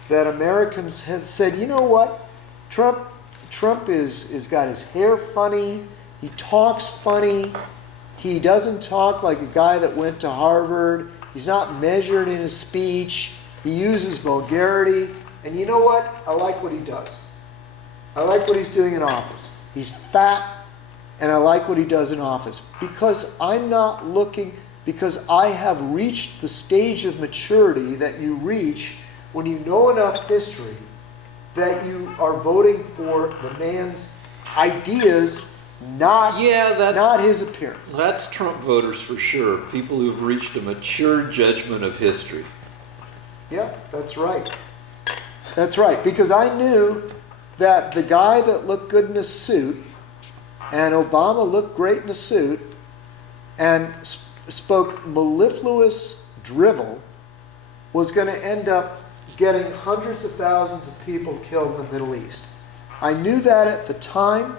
that Americans have said, you know what, Trump is got his hair funny, he talks funny, he doesn't talk like a guy that went to Harvard, he's not measured in his speech, he uses vulgarity, and you know what? I like what he does. I like what he's doing in office. He's fat, and I like what he does in office, because I'm not looking, because I have reached the stage of maturity that you reach when you know enough history that you are voting for the man's ideas, not his appearance. That's Trump voters for sure. People who've reached a mature judgment of history. Yeah, that's right. That's right, because I knew that the guy that looked good in a suit, and Obama looked great in a suit, and spoke mellifluous drivel, was going to end up getting hundreds of thousands of people killed in the Middle East. I knew that at the time,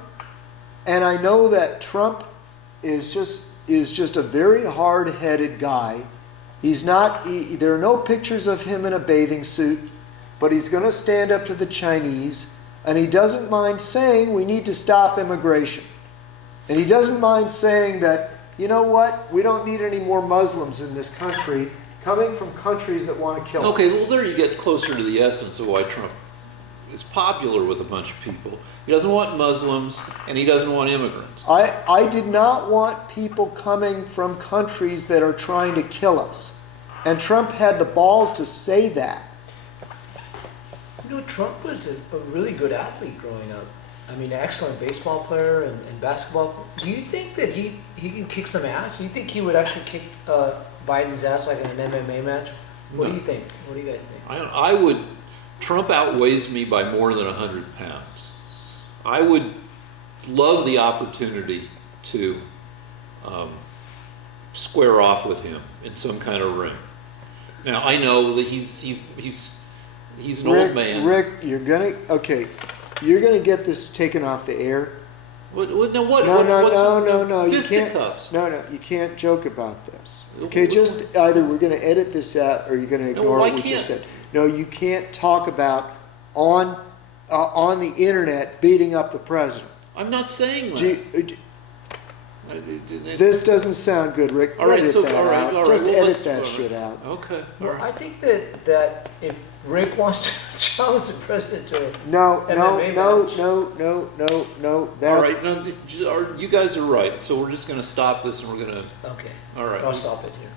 and I know that Trump is just a very hard-headed guy. He's not. There are no pictures of him in a bathing suit, but he's going to stand up to the Chinese, and he doesn't mind saying we need to stop immigration, and he doesn't mind saying that, you know what, we don't need any more Muslims in this country coming from countries that want to kill us. Okay, well, there you get closer to the essence of why Trump is popular with a bunch of people. He doesn't want Muslims, and he doesn't want immigrants. I did not want people coming from countries that are trying to kill us. And Trump had the balls to say that. You know, Trump was a really good athlete growing up. I mean, an excellent baseball player and basketball. Do you think that he can kick some ass? Do you think he would actually kick Biden's ass like in an MMA match? What do you think? What do you guys think? I would. Trump outweighs me by more than 100 pounds. I would love the opportunity to square off with him in some kind of ring. Now I know that he's an old man. Rick, you're gonna get this taken off the air. What? No. Fisticuffs. You can't joke about this. Okay, just either we're going to edit this out or you're going to ignore what we just said. No, you can't talk about on the internet beating up the president. I'm not saying that. This doesn't sound good, Rick. All right, edit so that all right, out. all right. Just Well, edit that shit out. Okay. All Well, right. I think that if Rick wants to challenge the president to No. MMA match. That, All right. No, you guys are right. So we're just going to stop this, and we're going to. Okay. All right. I'll stop it here.